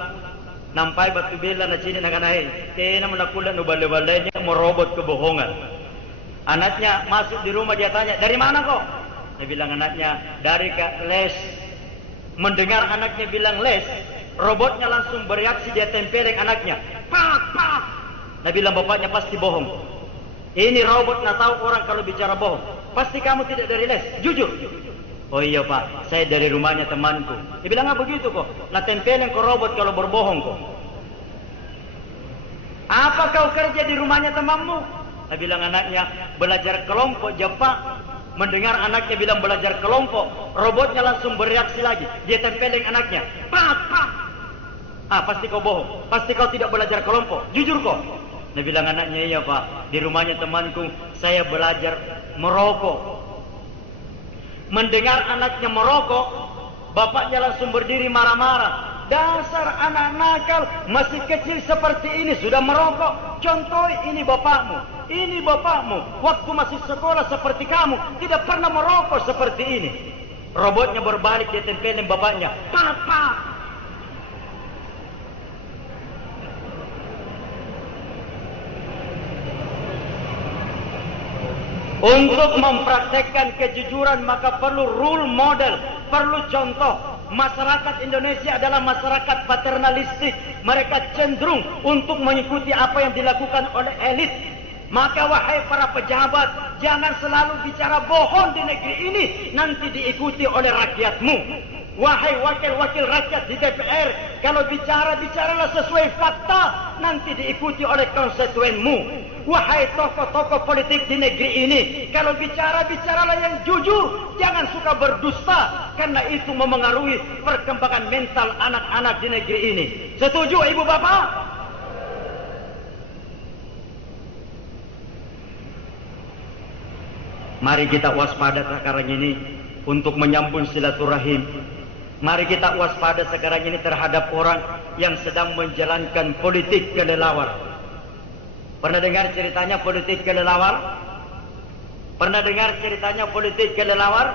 Nampai batu bela na sini nakanai. Tena menakulan nu balai-balainya mau robot kebohongan. Anaknya masuk di rumah, dia tanya, "Dari mana kok?" Dia bilang anaknya, "Dari les." Mendengar anaknya bilang les, robotnya langsung bereaksi, dia tempeleng anaknya. Pak, pak. Dia bilang bapaknya pasti bohong. Ini robot nggak tahu orang kalau bicara bohong. Pasti kamu tidak dari les, jujur. Oh iya pak, saya dari rumahnya temanku. Dia bilang, "Ah begitu kok, nah tempeleng ke robot kalau berbohong kok." "Apa kau kerja di rumahnya temanmu?" Dia bilang anaknya, "Belajar kelompok Jepang." Mendengar anaknya bilang belajar kelompok, robotnya langsung bereaksi lagi. Dia tempeleng anaknya. "Pak, pak." "Ah pasti kau bohong, pasti kau tidak belajar kelompok, jujur kok." Dia bilang anaknya, "Iya pak, di rumahnya temanku saya belajar merokok." Mendengar anaknya merokok, bapaknya langsung berdiri marah-marah. "Dasar anak nakal, masih kecil seperti ini sudah merokok. Contoh ini bapakmu, ini bapakmu. Waktu masih sekolah seperti kamu, tidak pernah merokok seperti ini." Robotnya berbalik, dia tempelin bapaknya. "Papa." Untuk mempraktekkan kejujuran maka perlu role model, perlu contoh. Masyarakat Indonesia adalah masyarakat paternalistik. Mereka cenderung untuk mengikuti apa yang dilakukan oleh elit. Maka wahai para pejabat, jangan selalu bicara bohong di negeri ini, nanti diikuti oleh rakyatmu. Wahai wakil-wakil rakyat di DPR, kalau bicaralah sesuai fakta, nanti diikuti oleh konstituenmu. Wahai tokoh-tokoh politik di negeri ini, kalau bicaralah yang jujur, jangan suka berdusta, karena itu memengaruhi perkembangan mental anak-anak di negeri ini. Setuju ibu bapak? Mari kita waspada sekarang ini untuk menyambung silaturahim. Mari kita waspada sekarang ini terhadap orang yang sedang menjalankan politik kelelawar. Pernah dengar ceritanya politik kelelawar? Pernah dengar ceritanya politik kelelawar?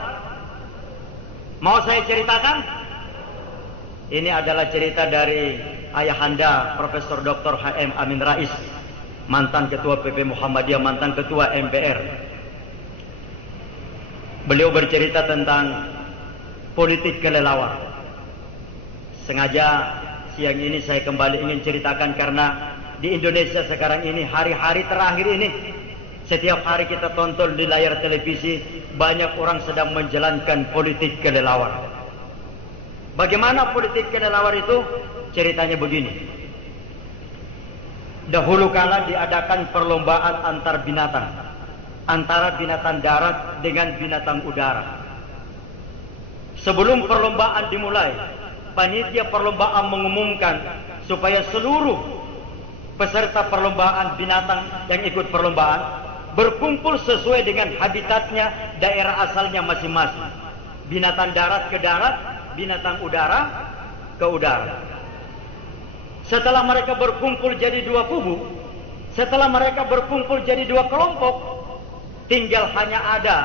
Mau saya ceritakan? Ini adalah cerita dari ayahanda Profesor Dr. H.M. Amin Rais, mantan ketua PP Muhammadiyah, mantan ketua MPR. Beliau bercerita tentang politik kelelawar. Sengaja siang ini saya kembali ingin ceritakan karena di Indonesia sekarang ini, hari-hari terakhir ini, setiap hari kita tonton di layar televisi, banyak orang sedang menjalankan politik kelelawar. Bagaimana politik kelelawar itu? Ceritanya begini. Dahulu kala diadakan perlombaan antar binatang, antara binatang darat dengan binatang udara. Sebelum perlombaan dimulai, panitia perlombaan mengumumkan supaya seluruh peserta perlombaan binatang yang ikut perlombaan berkumpul sesuai dengan habitatnya, daerah asalnya masing-masing. Binatang darat ke darat, binatang udara ke udara. Setelah mereka berkumpul jadi dua kubu, setelah mereka berkumpul jadi dua kelompok, tinggal hanya ada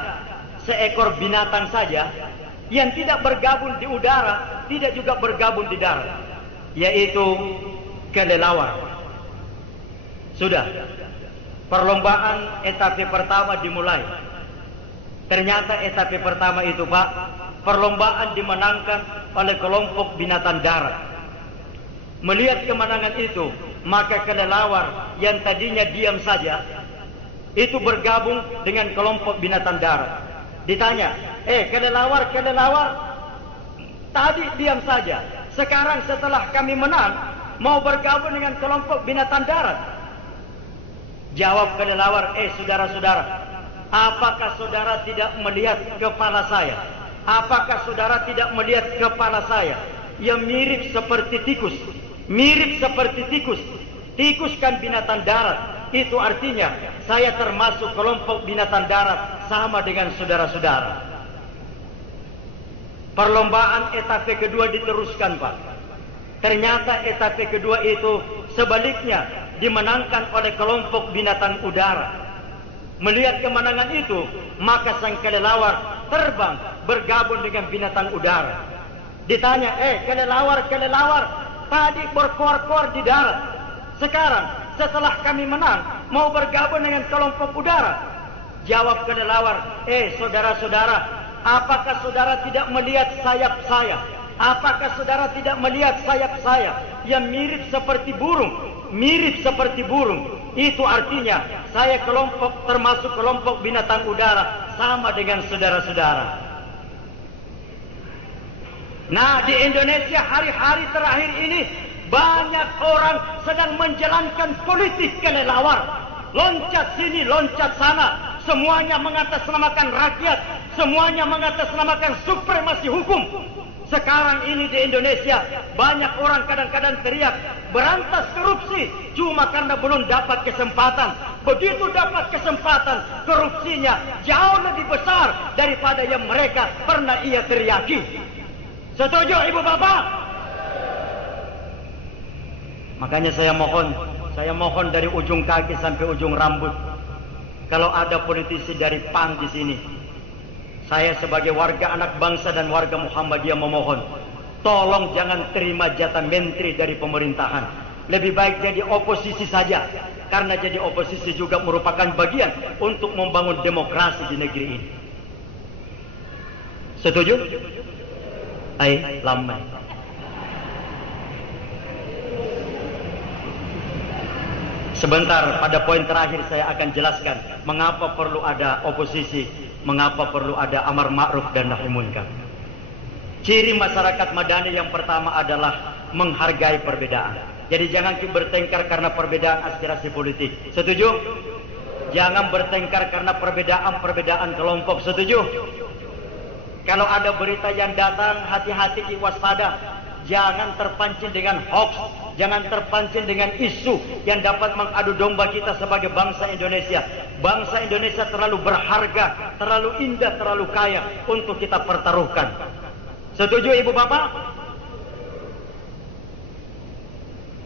seekor binatang saja yang tidak bergabung di udara, tidak juga bergabung di darat, yaitu kelelawar. Sudah, perlombaan etape pertama dimulai. Ternyata etape pertama itu Pak, perlombaan dimenangkan oleh kelompok binatang darat. Melihat kemenangan itu, maka kelelawar yang tadinya diam saja, itu bergabung dengan kelompok binatang darat. Ditanya, kelelawar, tadi diam saja. Sekarang setelah kami menang, mau bergabung dengan kelompok binatang darat. Jawab kelelawar, saudara-saudara, apakah saudara tidak melihat kepala saya? Apakah saudara tidak melihat kepala saya yang mirip seperti tikus? mirip seperti tikus. Tikus kan binatang darat. Itu artinya saya termasuk kelompok binatang darat sama dengan saudara-saudara. Perlombaan etape kedua diteruskan, Pak. Ternyata etape kedua itu sebaliknya dimenangkan oleh kelompok binatang udara. Melihat kemenangan itu, maka sang kelelawar terbang bergabung dengan binatang udara. Ditanya, kelelawar, tadi berkoar-koar di darat. Sekarang, setelah kami menang, mau bergabung dengan kelompok udara. Jawab kelelawar, saudara-saudara, apakah saudara tidak melihat sayap saya? Apakah saudara tidak melihat sayap saya yang mirip seperti burung? Mirip seperti burung. Itu artinya saya termasuk kelompok binatang udara sama dengan saudara-saudara. Nah, di Indonesia hari-hari terakhir ini banyak orang sedang menjalankan politik kelelawar. Loncat sini, loncat sana. Semuanya mengatasnamakan rakyat. Semuanya mengatasnamakan supremasi hukum. Sekarang ini di Indonesia banyak orang kadang-kadang teriak berantas korupsi cuma karena belum dapat kesempatan. Begitu dapat kesempatan, korupsinya jauh lebih besar daripada yang mereka pernah ia teriaki. Setuju Ibu Bapak? Makanya saya mohon dari ujung kaki sampai ujung rambut, kalau ada politisi dari PAN di sini, saya sebagai warga anak bangsa dan warga Muhammadiyah memohon, tolong jangan terima jatah menteri dari pemerintahan. Lebih baik jadi oposisi saja, karena jadi oposisi juga merupakan bagian untuk membangun demokrasi di negeri ini. Setuju? Lama. Sebentar, pada poin terakhir saya akan jelaskan mengapa perlu ada oposisi, mengapa perlu ada amar ma'ruf dan nahi munkar. Ciri masyarakat madani yang pertama adalah menghargai perbedaan. Jadi jangan bertengkar karena perbedaan aspirasi politik. Setuju? Jangan bertengkar karena perbedaan kelompok. Setuju? Kalau ada berita yang datang, hati-hati, waspada. Jangan terpancing dengan hoax. Jangan terpancing dengan isu yang dapat mengadu domba kita sebagai bangsa Indonesia. Bangsa Indonesia terlalu berharga, terlalu indah, terlalu kaya untuk kita pertaruhkan. Setuju Ibu Bapak?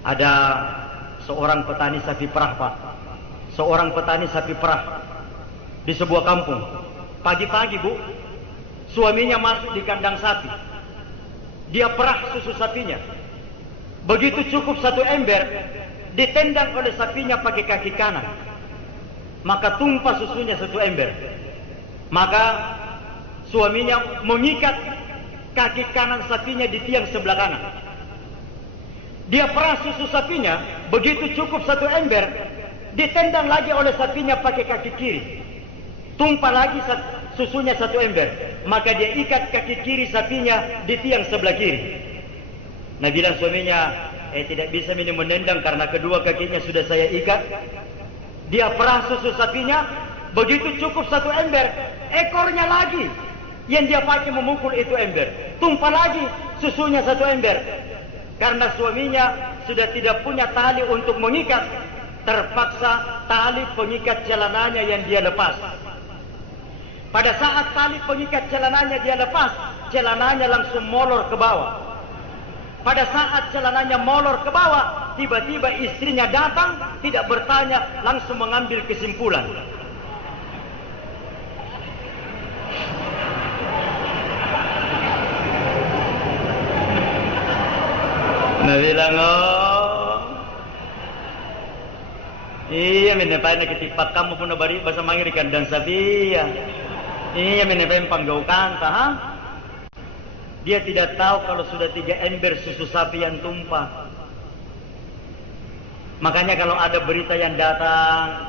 Ada seorang petani sapi perah, Pak. Seorang petani sapi perah di sebuah kampung. Pagi-pagi, Bu, suaminya masuk di kandang sapi. Dia perah susu sapinya. Begitu cukup satu ember, ditendang oleh sapinya pakai kaki kanan. Maka tumpah susunya satu ember. Maka suaminya mengikat kaki kanan sapinya di tiang sebelah kanan. Dia perah susu sapinya, begitu cukup satu ember, ditendang lagi oleh sapinya pakai kaki kiri. Tumpah lagi susunya satu ember. Maka dia ikat kaki kiri sapinya di tiang sebelah kiri. Nah, bilang suaminya, tidak bisa ini menendang karena kedua kakinya sudah saya ikat. Dia perah susu sapinya, begitu cukup satu ember, ekornya lagi yang dia pakai memukul itu ember. Tumpah lagi susunya satu ember. Karena suaminya sudah tidak punya tali untuk mengikat, terpaksa tali pengikat celananya yang dia lepas. Pada saat tali pengikat celananya dia lepas, celananya langsung molor ke bawah. Pada saat celananya molor ke bawah, tiba-tiba istrinya datang, tidak bertanya, langsung mengambil kesimpulan. Nah, bilang, iya menepai nak ketipak kamu pun bari bahasa mangirikan dan sabia. Iya menepai panggaukan, ha? Dia tidak tahu kalau sudah 3 ember susu sapi yang tumpah. Makanya kalau ada berita yang datang,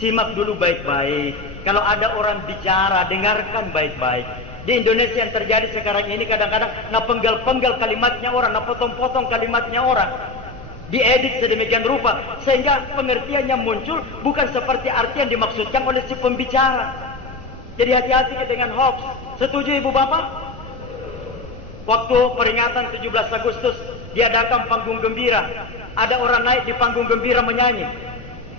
simak dulu baik-baik. Kalau ada orang bicara, dengarkan baik-baik. Di Indonesia yang terjadi sekarang ini kadang-kadang penggal-penggal kalimatnya orang, potong-potong kalimatnya orang. Diedit sedemikian rupa sehingga pengertiannya muncul bukan seperti arti yang dimaksudkan oleh si pembicara. Jadi hati-hati dengan hoax. Setuju Ibu Bapak? Waktu peringatan 17 Agustus diadakan panggung gembira. Ada orang naik di panggung gembira menyanyi.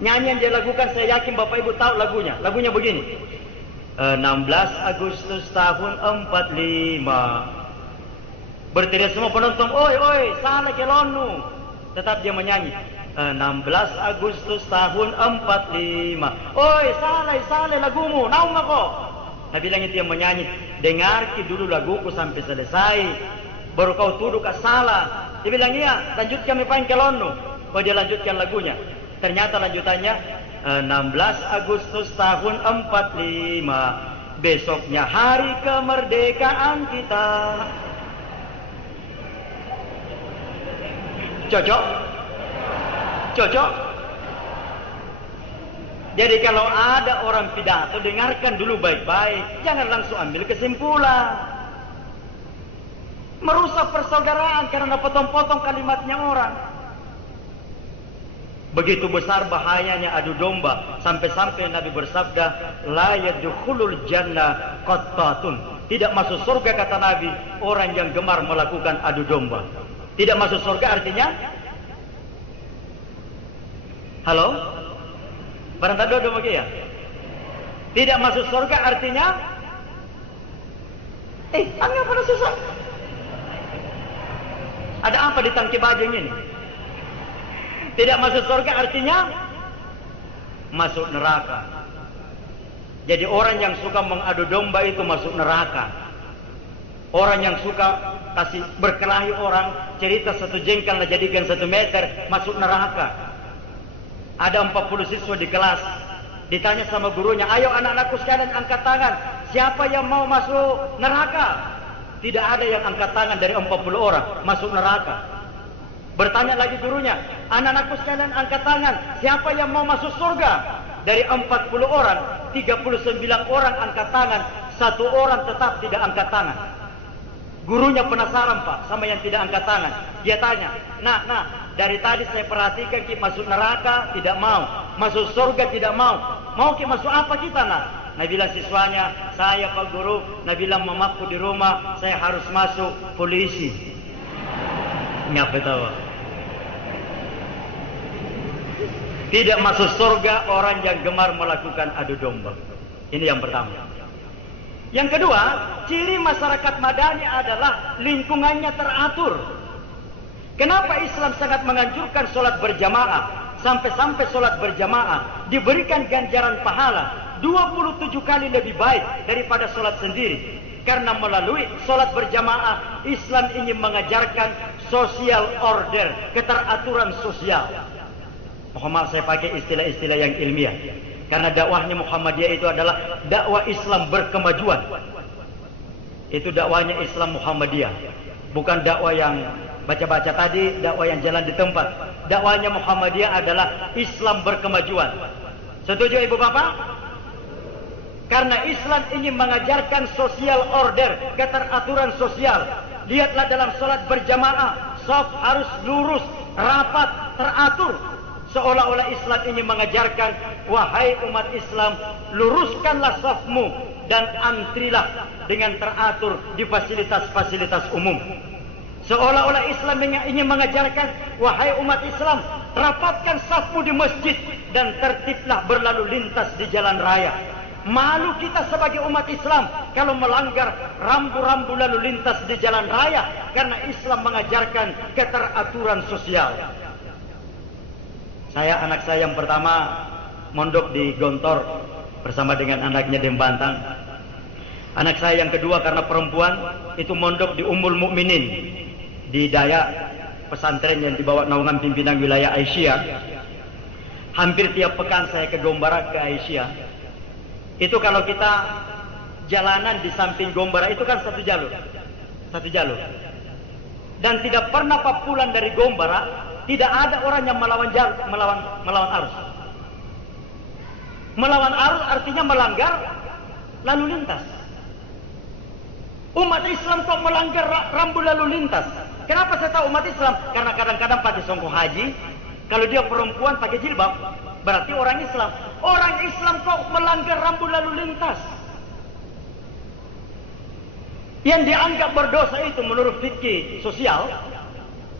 Nyanyian dia lakukan, saya yakin Bapak Ibu tahu lagunya. Lagunya begini. 16 Agustus tahun 45. Berteriak semua penonton, oi oi, salah kelonu. Tetap dia menyanyi. 16 Agustus tahun 45. Oi, salah lagumu, naung ako. Nah bilang itu yang menyanyi, dengar dulu laguku sampai selesai, baru kau tuduh kau salah. Dia bilang iya, lanjutkan mepain kelonu. Oh dia lanjutkan lagunya. Ternyata lanjutannya 16 Agustus tahun 45. Besoknya hari kemerdekaan kita. Cocok? Cocok? Jadi kalau ada orang pidato, dengarkan dulu baik-baik. Jangan langsung ambil kesimpulan. Merusak persaudaraan karena potong-potong kalimatnya orang. Begitu besar bahayanya adu domba. Sampai-sampai Nabi bersabda, La yadkhulul jannah qattatun. Tidak masuk surga kata Nabi, orang yang gemar melakukan adu domba. Tidak masuk surga artinya? Halo? Barang tak dodo ya? Tidak masuk surga artinya? Angin pada susah. Ada apa di tangki bajing ini? Tidak masuk surga artinya? Masuk neraka. Jadi orang yang suka mengadu domba itu masuk neraka. Orang yang suka kasih berkelahi orang, cerita satu jengkal lah jadikan 1 meter, masuk neraka. Ada 40 siswa di kelas. Ditanya sama gurunya, ayo anak-anakku sekalian angkat tangan. Siapa yang mau masuk neraka? Tidak ada yang angkat tangan dari 40 orang. Masuk neraka. Bertanya lagi gurunya, anak-anakku sekalian angkat tangan. Siapa yang mau masuk surga? Dari 40 orang, 39 orang angkat tangan. 1 orang tetap tidak angkat tangan. Gurunya penasaran Pak sama yang tidak angkat tangan. Dia tanya, nah dari tadi saya perhatikan Ki masuk neraka tidak mau, masuk surga tidak mau. Mau Ki masuk apa kita nak? Nah bilang siswanya, saya Pak Guru. Nah bilang mamaku di rumah, saya harus masuk polisi. Ngapa tahu? Tidak masuk surga orang yang gemar melakukan adu domba. Ini yang pertama. Yang kedua, ciri masyarakat madani adalah lingkungannya teratur. Kenapa Islam sangat menganjurkan sholat berjamaah? Sampai-sampai sholat berjamaah diberikan ganjaran pahala 27 kali lebih baik daripada sholat sendiri. Karena melalui sholat berjamaah, Islam ingin mengajarkan social order, keteraturan sosial. Mohon saya pakai istilah-istilah yang ilmiah. Karena dakwahnya Muhammadiyah itu adalah dakwah Islam berkemajuan. Itu dakwahnya Islam Muhammadiyah. Bukan dakwah yang baca-baca tadi, dakwah yang jalan di tempat. Dakwahnya Muhammadiyah adalah Islam berkemajuan. Setuju Ibu Bapak? Karena Islam ingin mengajarkan social order, keteraturan sosial. Lihatlah dalam sholat berjamaah, shaf harus lurus, rapat, teratur. Seolah-olah Islam ingin mengajarkan, wahai umat Islam, luruskanlah shafmu dan antrilah dengan teratur di fasilitas-fasilitas umum. Seolah-olah Islam ingin mengajarkan, wahai umat Islam, rapatkan shafmu di masjid dan tertiblah berlalu lintas di jalan raya. Malu kita sebagai umat Islam kalau melanggar rambu-rambu lalu lintas di jalan raya, karena Islam mengajarkan keteraturan sosial. Anak saya yang pertama mondok di Gontor bersama dengan anaknya di Bantang. Anak saya yang kedua karena perempuan itu mondok di Ummul Mukminin di Dayak, pesantren yang dibawa naungan pimpinan wilayah Aisyah. Hampir tiap pekan saya ke Gombara, ke Aisyah. Itu kalau kita jalanan di samping Gombara itu kan satu jalur. Dan tidak pernah pulang dari Gombara tidak ada orang yang melawan arus. Melawan arus artinya melanggar lalu lintas. Umat Islam kok melanggar rambu lalu lintas? Kenapa saya tahu umat Islam? Karena kadang-kadang pakai songkok haji. Kalau dia perempuan pakai jilbab, berarti orang Islam. Orang Islam kok melanggar rambu lalu lintas? Yang dianggap berdosa itu menurut fikih sosial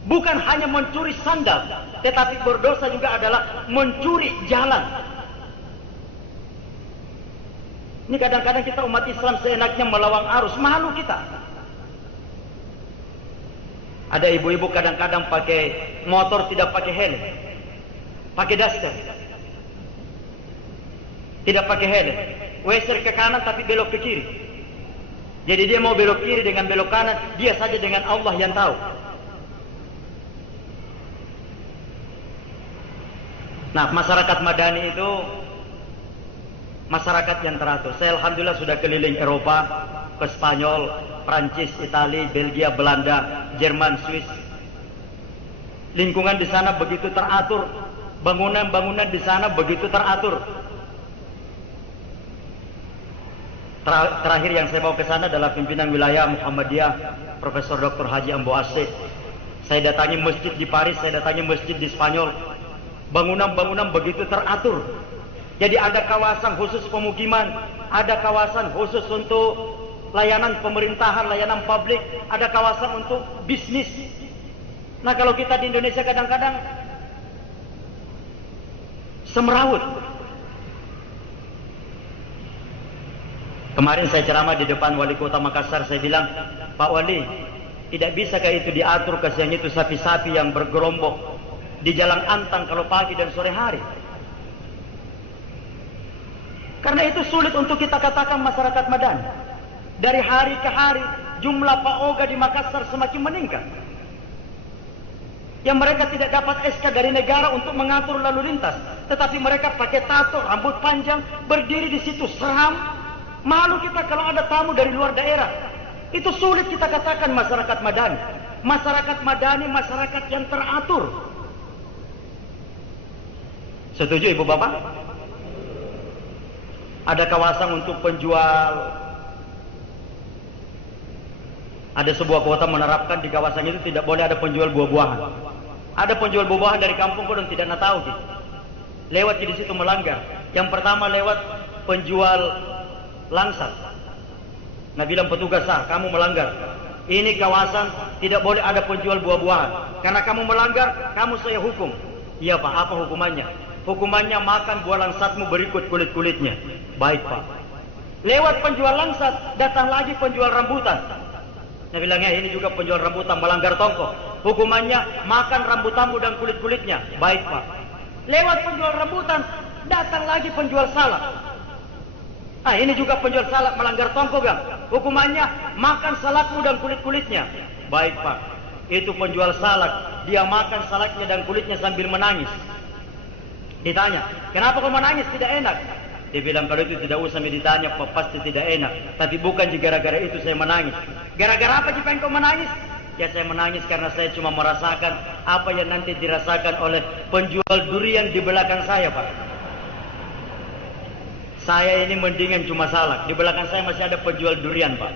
Bukan hanya mencuri sandal, tetapi berdosa juga adalah mencuri jalan. Ini kadang-kadang kita umat Islam seenaknya melawang arus, malu kita. Ada ibu-ibu kadang-kadang pakai motor tidak pakai helm, pakai daster, tidak pakai helm, weser ke kanan tapi belok ke kiri. Jadi dia mau belok kiri dengan belok kanan, dia saja dengan Allah yang tahu. Nah, masyarakat Madani itu masyarakat yang teratur. Saya alhamdulillah sudah keliling Eropa, ke Spanyol, Prancis, Italia, Belgia, Belanda, Jerman, Swiss. Lingkungan di sana begitu teratur, bangunan-bangunan di sana begitu teratur. Terakhir yang saya bawa ke sana adalah pimpinan wilayah Muhammadiyah, Profesor Dr. Haji Ambo Asih. Saya datangi masjid di Paris, saya datangi masjid di Spanyol. Bangunan-bangunan begitu teratur. Jadi ada kawasan khusus pemukiman, ada kawasan khusus untuk layanan pemerintahan, layanan publik, ada kawasan untuk bisnis. Nah, kalau kita di Indonesia kadang-kadang semrawut. Kemarin saya ceramah di depan Wali Kota Makassar, saya bilang, Pak Wali, tidak bisakah itu diatur kasihan itu sapi-sapi yang bergerombol di jalan antang kalau pagi dan sore hari? Karena itu sulit untuk kita katakan masyarakat Madani. Dari hari ke hari jumlah PAOGA di Makassar semakin meningkat. Yang mereka tidak dapat SK dari negara untuk mengatur lalu lintas, tetapi mereka pakai tato, rambut panjang, berdiri di situ seram. Malu kita kalau ada tamu dari luar daerah. Itu sulit kita katakan masyarakat Madani. Masyarakat Madani masyarakat yang teratur. Setuju Ibu Bapak? Ada kawasan untuk penjual. Ada sebuah kota menerapkan di kawasan itu tidak boleh ada penjual buah-buahan. Ada penjual buah-buahan dari kampung kau tidak nak tahu. Lewat di situ melanggar. Yang pertama lewat penjual langsat. Nah, bilang petugas, kamu melanggar. Ini kawasan tidak boleh ada penjual buah-buahan. Karena kamu melanggar, kamu saya hukum. Iya Pak, apa hukumannya? Hukumannya makan buah langsatmu berikut kulit-kulitnya. Baik Pak. Lewat penjual langsat, datang lagi penjual rambutan. Saya bilangnya ini juga penjual rambutan, melanggar tongkol. Hukumannya makan rambutanmu dan kulit-kulitnya. Baik Pak. Lewat penjual rambutan, datang lagi penjual salak. Ini juga penjual salak, melanggar tongkol kan? Hukumannya makan salakmu dan kulit-kulitnya. Baik Pak. Itu penjual salak, dia makan salaknya dan kulitnya sambil menangis. Ditanya, kenapa kau menangis? Tidak enak. Dia bilang, kalau itu tidak usah ditanya, pasti tidak enak. Tapi bukan gara-gara itu saya menangis. Gara-gara apa jika engkau menangis? Ya saya menangis karena saya cuma merasakan apa yang nanti dirasakan oleh penjual durian di belakang saya Pak. Saya ini mendingan cuma salak. Di belakang saya masih ada penjual durian Pak.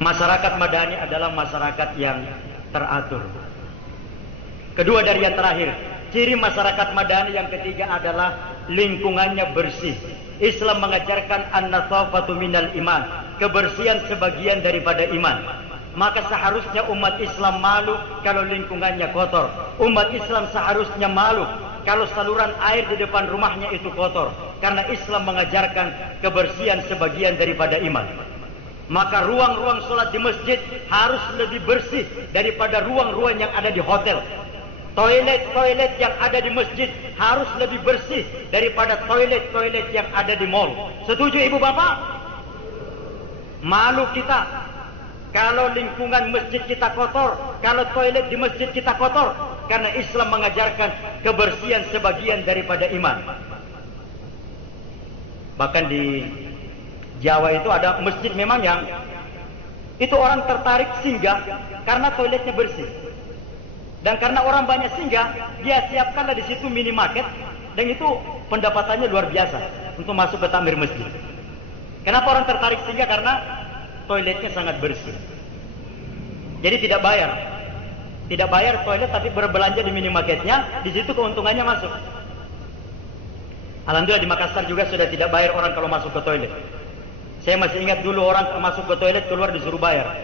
Masyarakat Madani adalah masyarakat yang teratur. Kedua dari yang terakhir, ciri masyarakat Madani yang ketiga adalah lingkungannya bersih. Islam mengajarkan an-nadzafatu minal iman, kebersihan sebagian daripada iman. Maka seharusnya umat Islam malu kalau lingkungannya kotor. Umat Islam seharusnya malu kalau saluran air di depan rumahnya itu kotor. Karena Islam mengajarkan kebersihan sebagian daripada iman. Maka ruang-ruang sholat di masjid harus lebih bersih daripada ruang-ruang yang ada di hotel. Toilet-toilet yang ada di masjid harus lebih bersih daripada toilet-toilet yang ada di mall. Setuju Ibu Bapak? Malu kita kalau lingkungan masjid kita kotor, kalau toilet di masjid kita kotor. Karena Islam mengajarkan kebersihan sebagian daripada iman. Bahkan di Jawa itu ada masjid memang yang itu orang tertarik singgah karena toiletnya bersih. Dan karena orang banyak singgah, dia siapkanlah di situ minimarket, dan itu pendapatannya luar biasa untuk masuk ke takmir masjid. Kenapa orang tertarik singgah? Karena toiletnya sangat bersih. Jadi tidak bayar toilet, tapi berbelanja di minimarketnya, di situ keuntungannya masuk. Alhamdulillah di Makassar juga sudah tidak bayar orang kalau masuk ke toilet. Saya masih ingat dulu orang masuk ke toilet keluar disuruh bayar.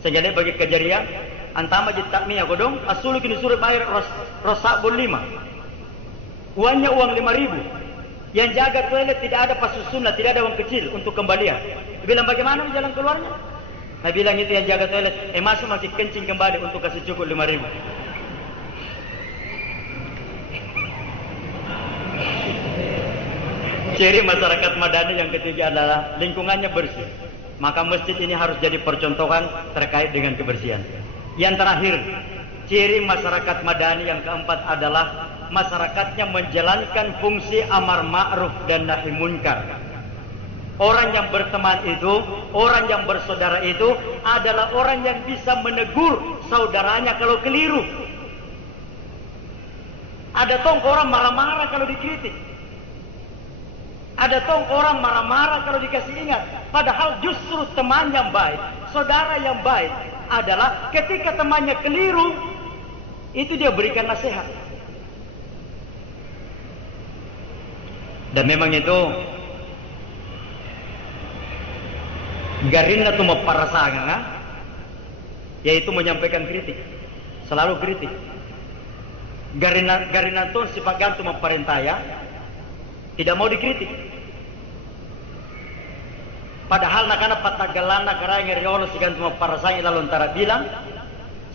Sehingga dia bagi kejarian antama di takmiyah godong asulu kini suruh bayar rosabun 5. Uangnya uang 5.000. Yang jaga toilet tidak ada pasusunlah, tidak ada uang kecil untuk kembalian. Dia bilang bagaimana jalan keluarnya? Nah bilang itu yang jaga toilet, masuk masih kencing kembali untuk kasih cukup 5.000. Ciri masyarakat Madani yang ketiga adalah lingkungannya bersih. Maka masjid ini harus jadi percontohan terkait dengan kebersihan. Yang terakhir, ciri masyarakat Madani yang keempat adalah masyarakatnya menjalankan fungsi amar ma'ruf dan nahi munkar. Orang yang berteman itu, orang yang bersaudara itu adalah orang yang bisa menegur saudaranya kalau keliru. Ada tong orang marah-marah kalau dikritik. Ada tong orang marah-marah kalau dikasih ingat. Padahal justru teman yang baik, saudara yang baik adalah ketika temannya keliru, itu dia berikan nasihat. Dan memang itu garinna tu maparasangan, yaitu menyampaikan kritik, selalu kritik. Garinna tu sifat gantu memerintaya, tidak mau dikritik. Padahal nakana patagalana karang ngeriolo sigan tu maparasangan lalu antara bilang,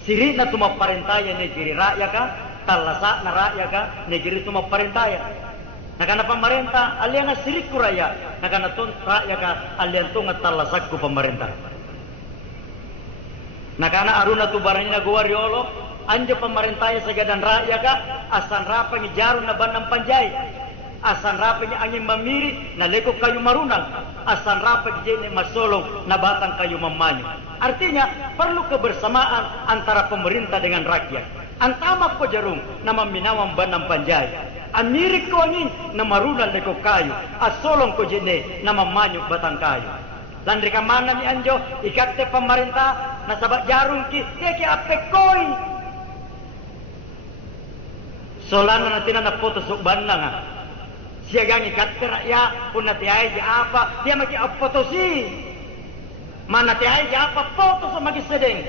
siri na tu memerintaya negeri rakyat ka, talasa na rakyat ka, negeri tu memerintaya. Nakana pemerintah alian sirik ku rakyat, nakana tun rakyat ka alian tu ngatalasak ku pemerintah. Nakana aruna tu barangnya gua riolo, anja pemerintahnya segadan rakyat ka, asan rapa ni jaru na banam panjai, asan rapa ni angin mamiri na lekok kayu marunang, asan rapa jene masolong na batang kayu memanyu. Artinya perlu kebersamaan antara pemerintah dengan rakyat. Antama ko jarung na maminawang banam panjai. Amirik ko angin na marunan leko kayu, asolong ko jene na mamanyo batang kayu. Landri ka mana ni anjo, ikate pemerintah na sabak jarung ki, teki apekoi. Solana natin na foto sok bandang ha. Siya gang ikate rakyat, pun nati ay di apa, dia maki foto si. Mana ti ay di apa, foto so maki sedeng.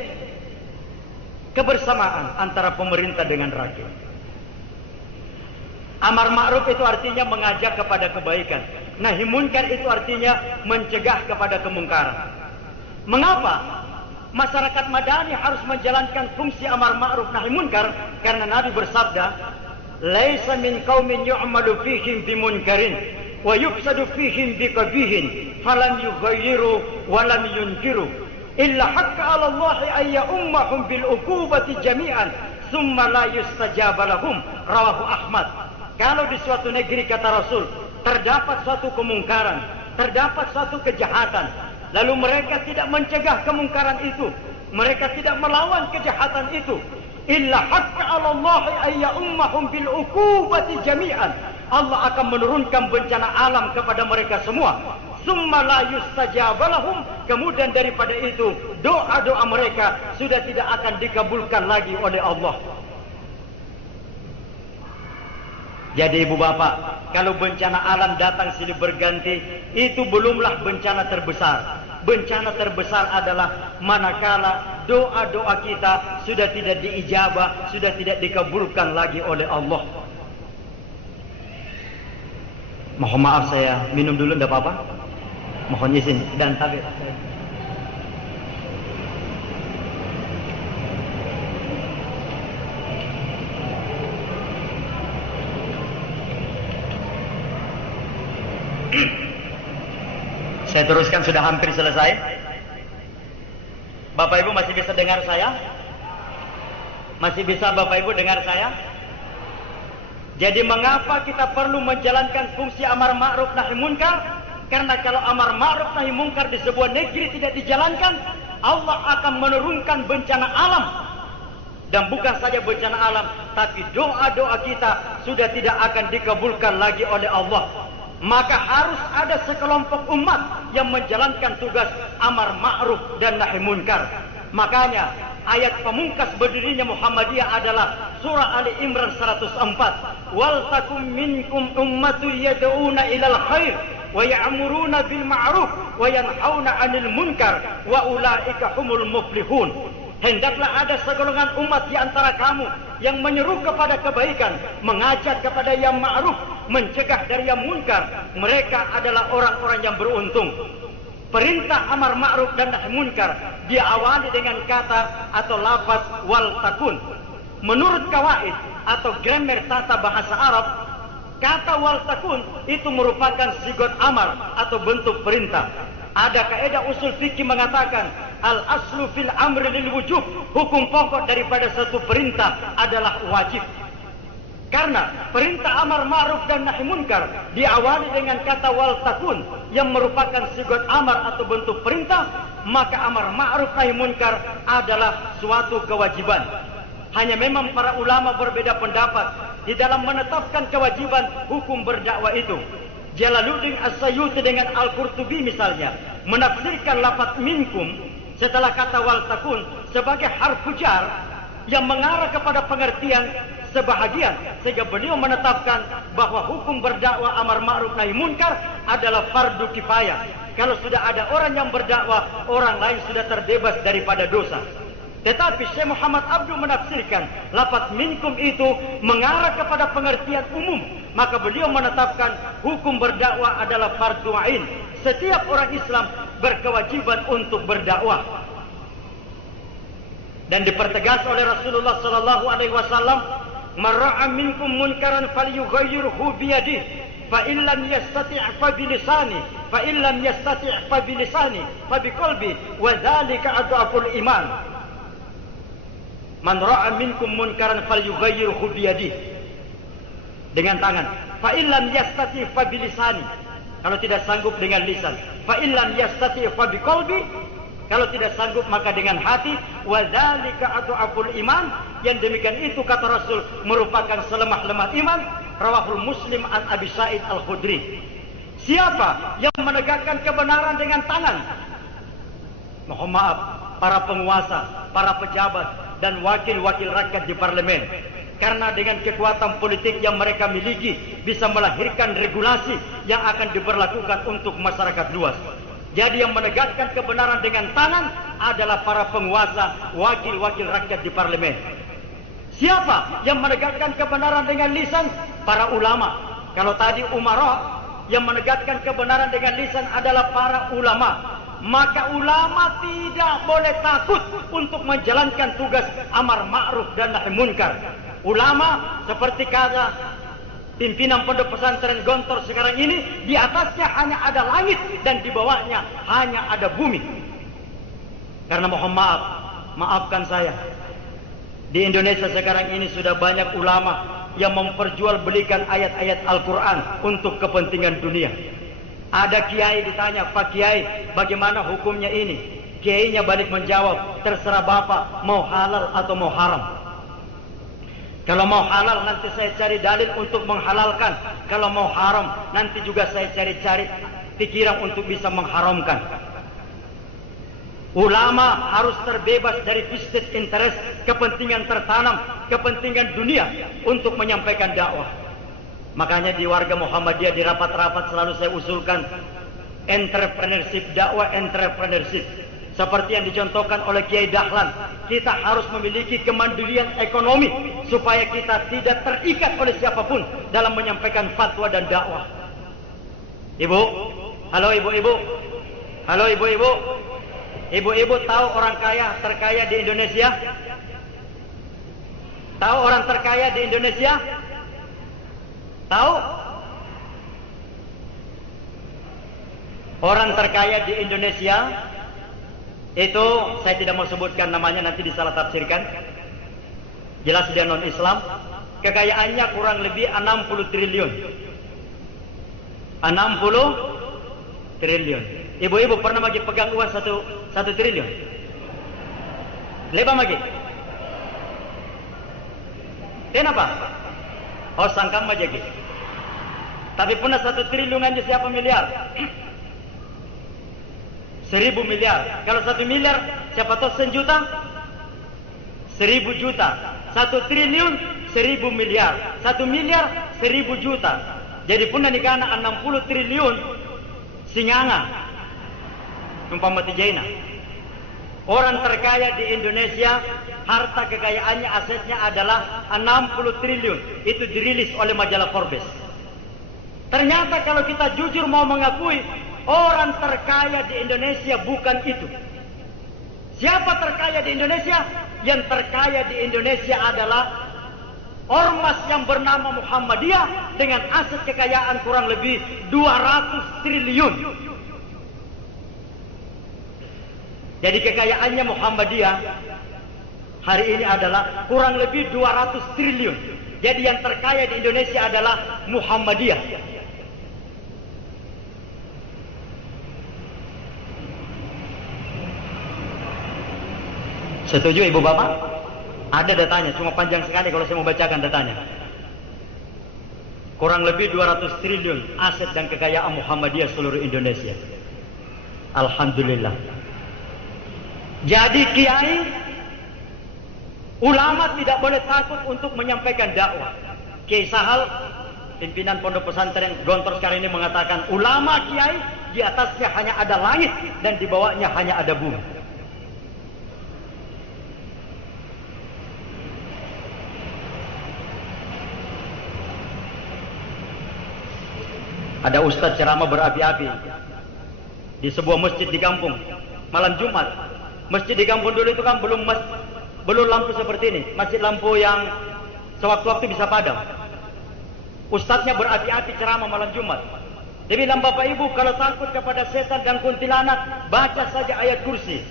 Kebersamaan antara pemerintah dengan rakyat. Amar ma'ruf itu artinya mengajak kepada kebaikan. Nahi munkar itu artinya mencegah kepada kemungkaran. Mengapa masyarakat Madani harus menjalankan fungsi amar ma'ruf nahi munkar? Karena Nabi bersabda, "Laisa min qaumin yu'malu fihim bimunkarin wa yufsadu fihim biqabihin, falam yughayyiru wa lam yunkiru illa haqqa 'ala Allah ay ya'ummahum bil uqubati jami'an, thumma la yustajaba lahum." Rawahu Ahmad. Kalau di suatu negeri, kata Rasul, terdapat suatu kemungkaran, terdapat suatu kejahatan, lalu mereka tidak mencegah kemungkaran itu, mereka tidak melawan kejahatan itu, illa haqqa 'ala Allah ay ya'ummahum bil uqubati jami'an, Allah akan menurunkan bencana alam kepada mereka semua. Summa la yustajaba lahum, kemudian daripada itu doa-doa mereka sudah tidak akan dikabulkan lagi oleh Allah. Jadi ibu bapak, kalau bencana alam datang silih berganti, itu belumlah bencana terbesar. Bencana terbesar adalah manakala doa-doa kita sudah tidak diijabah, sudah tidak dikabulkan lagi oleh Allah. Mohon maaf saya minum dulu, tidak apa-apa. Mohon izin dan tabir. Saya teruskan, sudah hampir selesai. Bapak Ibu masih bisa dengar saya? Masih bisa Bapak Ibu dengar saya? Jadi mengapa kita perlu menjalankan fungsi amar ma'ruf nahi munkar? Karena kalau amar ma'ruf nahi munkar di sebuah negeri tidak dijalankan, Allah akan menurunkan bencana alam. Dan bukan saja bencana alam, tapi doa-doa kita sudah tidak akan dikabulkan lagi oleh Allah. Maka harus ada sekelompok umat yang menjalankan tugas amar ma'ruf dan nahi munkar. Makanya ayat pemungkas berdirinya Muhammadiyah adalah surah Ali Imran 104. Wal takum minkum ummatu yad'una ilal khair wa ya'muruna bil ma'ruf wa yanhauna 'anil munkar wa ulaika humul muflihun. Hendaklah ada segolongan umat di antara kamu yang menyeru kepada kebaikan, mengajak kepada yang ma'ruf, mencegah dari yang munkar. Mereka adalah orang-orang yang beruntung. Perintah amar ma'ruf dan nahi munkar diawali dengan kata atau lafaz wal takun. Menurut kawaid atau grammar tata bahasa Arab, kata wal takun itu merupakan sigot amar atau bentuk perintah. Ada kaidah usul fikih mengatakan al aslu fil amri lil wujub, hukum pokok daripada satu perintah adalah wajib. Karena perintah amar ma'ruf dan nahi munkar diawali dengan kata wal takun yang merupakan sigot amar atau bentuk perintah, maka amar ma'ruf nahi munkar adalah suatu kewajiban. Hanya memang para ulama berbeda pendapat di dalam menetapkan kewajiban hukum berdakwah itu. Jalaluddin As-Sayuti dengan Al-Qurtubi misalnya menafsirkan lafaz minkum setelah kata wal takun sebagai harfu jar yang mengarah kepada pengertian sebahagian, sehingga beliau menetapkan bahwa hukum berdakwah amar ma'ruf nahi munkar adalah fardu kifayah. Kalau sudah ada orang yang berdakwah, orang lain sudah terbebas daripada dosa. Tetapi Syekh Muhammad Abdul menafsirkan lafaz minkum itu mengarah kepada pengertian umum, maka beliau menetapkan hukum berdakwah adalah fardu ain. Setiap orang Islam berkewajiban untuk berdakwah. Dan dipertegas oleh Rasulullah sallallahu alaihi wasallam, "Man ra'a minkum munkaran falyughayyirhu bi yadihi, fa in lam yastati' fa bi lisani, fa in lam yastati' fa bi lisani, fa bi qalbi, wa dzalika adhaful iman." Man ra'a minkum munkaran falyughayyirhu bi yadihi, dengan tangan. Fa in lam yastati' fa bi lisani, kalau tidak sanggup dengan lisan. Fa in lam yastati' fa bi qalbi, kalau tidak sanggup maka dengan hati. Wa dzalika adhaful iman, yang demikian itu kata Rasul merupakan selemah-lemah iman. Rawahul Muslim an Abi Sa'id Al-Khudri. Siapa yang menegakkan kebenaran dengan tangan? Mohon maaf, para penguasa, para pejabat dan wakil-wakil rakyat di parlemen. Karena dengan kekuatan politik yang mereka miliki bisa melahirkan regulasi yang akan diberlakukan untuk masyarakat luas. Jadi yang menegakkan kebenaran dengan tangan adalah para penguasa, wakil-wakil rakyat di parlemen. Siapa yang menegakkan kebenaran dengan lisan? Para ulama. Kalau tadi umara, yang menegakkan kebenaran dengan lisan adalah para ulama. Maka ulama tidak boleh takut untuk menjalankan tugas amar ma'ruf dan nahi munkar. Ulama seperti kata pimpinan pondok pesantren Gontor sekarang ini, di atasnya hanya ada langit dan di bawahnya hanya ada bumi. Karena mohon maaf, maafkan saya, di Indonesia sekarang ini sudah banyak ulama yang memperjualbelikan ayat-ayat Al-Quran untuk kepentingan dunia. Ada kiai ditanya, "Pak Kiai, bagaimana hukumnya ini?" Kiainya balik menjawab, "Terserah Bapak mau halal atau mau haram. Kalau mau halal nanti saya cari dalil untuk menghalalkan. Kalau mau haram nanti juga saya cari-cari pikiran untuk bisa mengharamkan." Ulama harus terbebas dari business interest, kepentingan tertanam, kepentingan dunia untuk menyampaikan dakwah. Makanya di warga Muhammadiyah di rapat-rapat selalu saya usulkan entrepreneurship, dakwah entrepreneurship. Seperti yang dicontohkan oleh Kiai Dahlan, kita harus memiliki kemandirian ekonomi supaya kita tidak terikat oleh siapapun dalam menyampaikan fatwa dan dakwah. Ibu, halo ibu-ibu, halo ibu-ibu, ibu-ibu tahu orang kaya terkaya di Indonesia? Tahu orang terkaya di Indonesia? Tahu? Orang terkaya di Indonesia itu, saya tidak mau sebutkan namanya, nanti disalah tafsirkan. Jelas dia non-Islam. Kekayaannya kurang lebih 60 triliun. 60 triliun. Ibu-ibu pernah bagi pegang uang 1 triliun? Lebar lagi? Kenapa? Oh, sangkang majegi. Tapi pernah 1 triliun aja siapa miliar? 1000 miliar. Kalau 1 miliar, siapa tahu 1 juta? 1000 juta. 1 triliun, 1000 miliar. 1 miliar, 1000 juta. Jadi pun nikah 60 triliun, Singanga, umpama Tijaina. Orang terkaya di Indonesia, harta kekayaannya, asetnya adalah 60 triliun. Itu dirilis oleh majalah Forbes. Ternyata kalau kita jujur mau mengakui, orang terkaya di Indonesia bukan itu. Siapa terkaya di Indonesia? Yang terkaya di Indonesia adalah ormas yang bernama Muhammadiyah dengan aset kekayaan kurang lebih 200 triliun. Jadi kekayaannya Muhammadiyah hari ini adalah kurang lebih 200 triliun. Jadi yang terkaya di Indonesia adalah Muhammadiyah. Setuju Ibu Bapak? Ada datanya, cuma panjang sekali kalau saya mau bacakan datanya. Kurang lebih 200 triliun aset dan kekayaan Muhammadiyah seluruh Indonesia. Alhamdulillah. Jadi kiai, ulama tidak boleh takut untuk menyampaikan dakwah. Kiai Sahal, pimpinan pondok pesantren Gontor sekarang ini mengatakan, ulama kiai di atasnya hanya ada langit dan di bawahnya hanya ada bumi. Ada ustadz ceramah berapi-api di sebuah masjid di kampung malam Jumat. Masjid di kampung dulu itu kan belum lampu seperti ini, masjid lampu yang sewaktu-waktu bisa padam. Ustadznya berapi-api ceramah malam Jumat. Dia bilang, Bapak Ibu, kalau takut kepada setan dan kuntilanak, baca saja ayat kursi.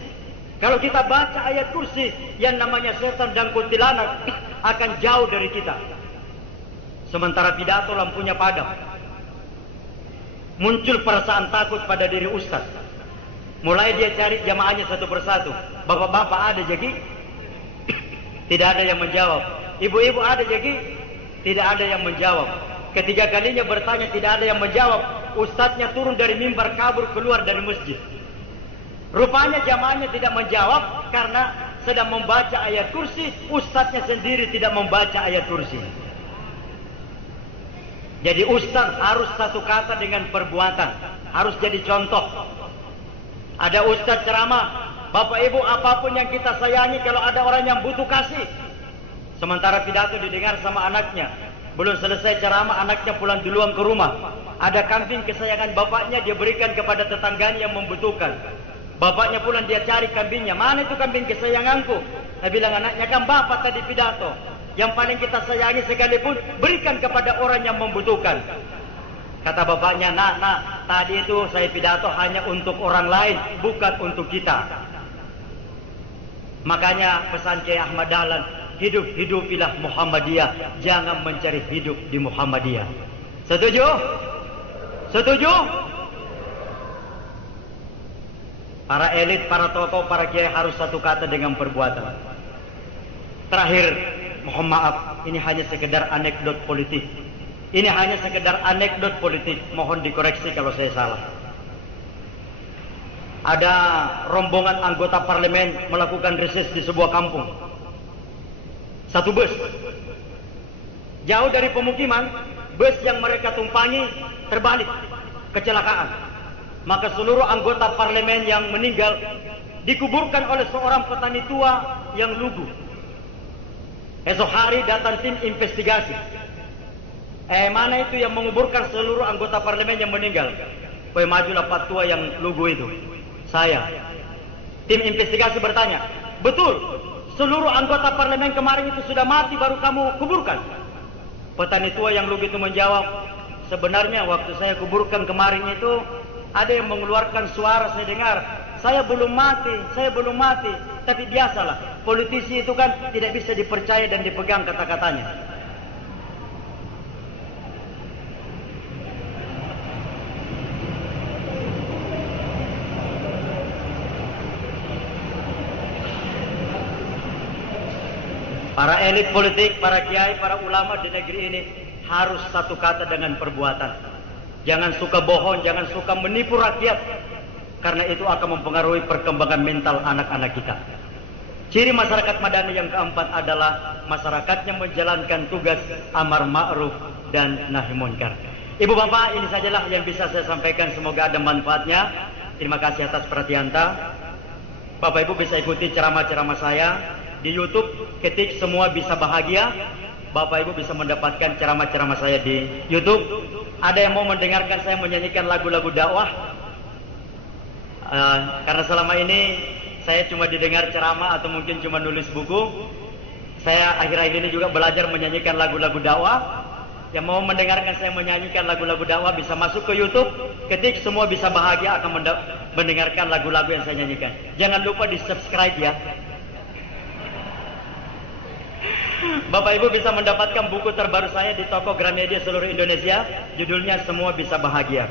Kalau kita baca ayat kursi, yang namanya setan dan kuntilanak akan jauh dari kita. Sementara pidato lampunya padam. Muncul perasaan takut pada diri ustaz. Mulai dia cari jamaahnya satu persatu. Bapak-bapak ada jadi? Tidak ada yang menjawab. Ibu-ibu ada jadi? Tidak ada yang menjawab. Ketiga kalinya bertanya, tidak ada yang menjawab. Ustaznya turun dari mimbar, kabur keluar dari masjid. Rupanya jamaahnya tidak menjawab karena sedang membaca ayat kursi. Ustaznya sendiri tidak membaca ayat kursi. Jadi ustaz harus satu kata dengan perbuatan, harus jadi contoh. Ada ustaz ceramah, Bapak Ibu, apapun yang kita sayangi, kalau ada orang yang butuh kasih. Sementara pidato didengar sama anaknya, belum selesai ceramah, anaknya pulang duluan ke rumah. Ada kambing kesayangan bapaknya, dia berikan kepada tetangganya yang membutuhkan. Bapaknya pulang, dia cari kambingnya, mana itu kambing kesayanganku? Dia bilang, anaknya kan bapak tadi pidato, yang paling kita sayangi sekalipun berikan kepada orang yang membutuhkan. Kata bapaknya, nak, tadi itu saya pidato hanya untuk orang lain, bukan untuk kita. Makanya pesan Kiai Ahmad Dahlan, hidup-hidupilah Muhammadiyah, jangan mencari hidup di Muhammadiyah. Setuju? Setuju? Para elit, para tokoh, para kiai harus satu kata dengan perbuatan. Terakhir, mohon maaf, ini hanya sekedar anekdot politik. Ini hanya sekedar anekdot politik. Mohon dikoreksi kalau saya salah. Ada rombongan anggota parlemen melakukan reses di sebuah kampung. Satu bus. Jauh dari pemukiman, bus yang mereka tumpangi terbalik, kecelakaan. Maka seluruh anggota parlemen yang meninggal dikuburkan oleh seorang petani tua yang lugu. Esok hari datang tim investigasi. Mana itu yang menguburkan seluruh anggota parlemen yang meninggal? Majulah Pak Tua yang lugu itu. Saya. Tim investigasi bertanya, betul, seluruh anggota parlemen kemarin itu sudah mati baru kamu kuburkan? Petani tua yang lugu itu menjawab, sebenarnya waktu saya kuburkan kemarin itu ada yang mengeluarkan suara, saya dengar, saya belum mati. Tapi biasalah, politisi itu kan tidak bisa dipercaya dan dipegang kata-katanya. Para elit politik, para kiai, para ulama di negeri ini harus satu kata dengan perbuatan. Jangan suka bohong, jangan suka menipu rakyat. Karena itu akan mempengaruhi perkembangan mental anak-anak kita. Ciri masyarakat madani yang keempat adalah masyarakatnya menjalankan tugas amar ma'ruf dan nahi munkar. Ibu bapak, ini sajalah yang bisa saya sampaikan, semoga ada manfaatnya. Terima kasih atas perhatian ta. Bapak ibu bisa ikuti ceramah-ceramah saya di YouTube, ketik Semua Bisa Bahagia. Bapak ibu bisa mendapatkan ceramah-ceramah saya di YouTube. Ada yang mau mendengarkan saya menyanyikan lagu-lagu dakwah? Karena selama ini saya cuma didengar ceramah atau mungkin cuma nulis buku. Saya akhir-akhir ini juga belajar menyanyikan lagu-lagu dakwah. Yang mau mendengarkan saya menyanyikan lagu-lagu dakwah bisa masuk ke YouTube, ketik Semua Bisa Bahagia, akan mendengarkan lagu-lagu yang saya nyanyikan. Jangan lupa di subscribe ya. Bapak ibu bisa mendapatkan buku terbaru saya di toko Gramedia seluruh Indonesia, judulnya Semua Bisa Bahagia.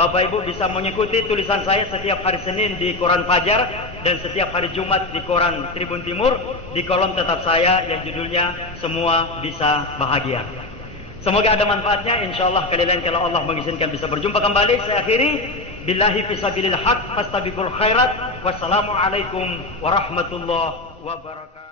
Bapak ibu bisa mengikuti tulisan saya setiap hari Senin di Koran Fajar dan setiap hari Jumat di Koran Tribun Timur, di kolom tetap saya yang judulnya Semua Bisa Bahagia. Semoga ada manfaatnya. InsyaAllah kali lain kalau Allah mengizinkan bisa berjumpa kembali. Saya akhiri, billahi fisabilil haq, fastabiqul khairat. Wassalamualaikum warahmatullahi wabarakatuh.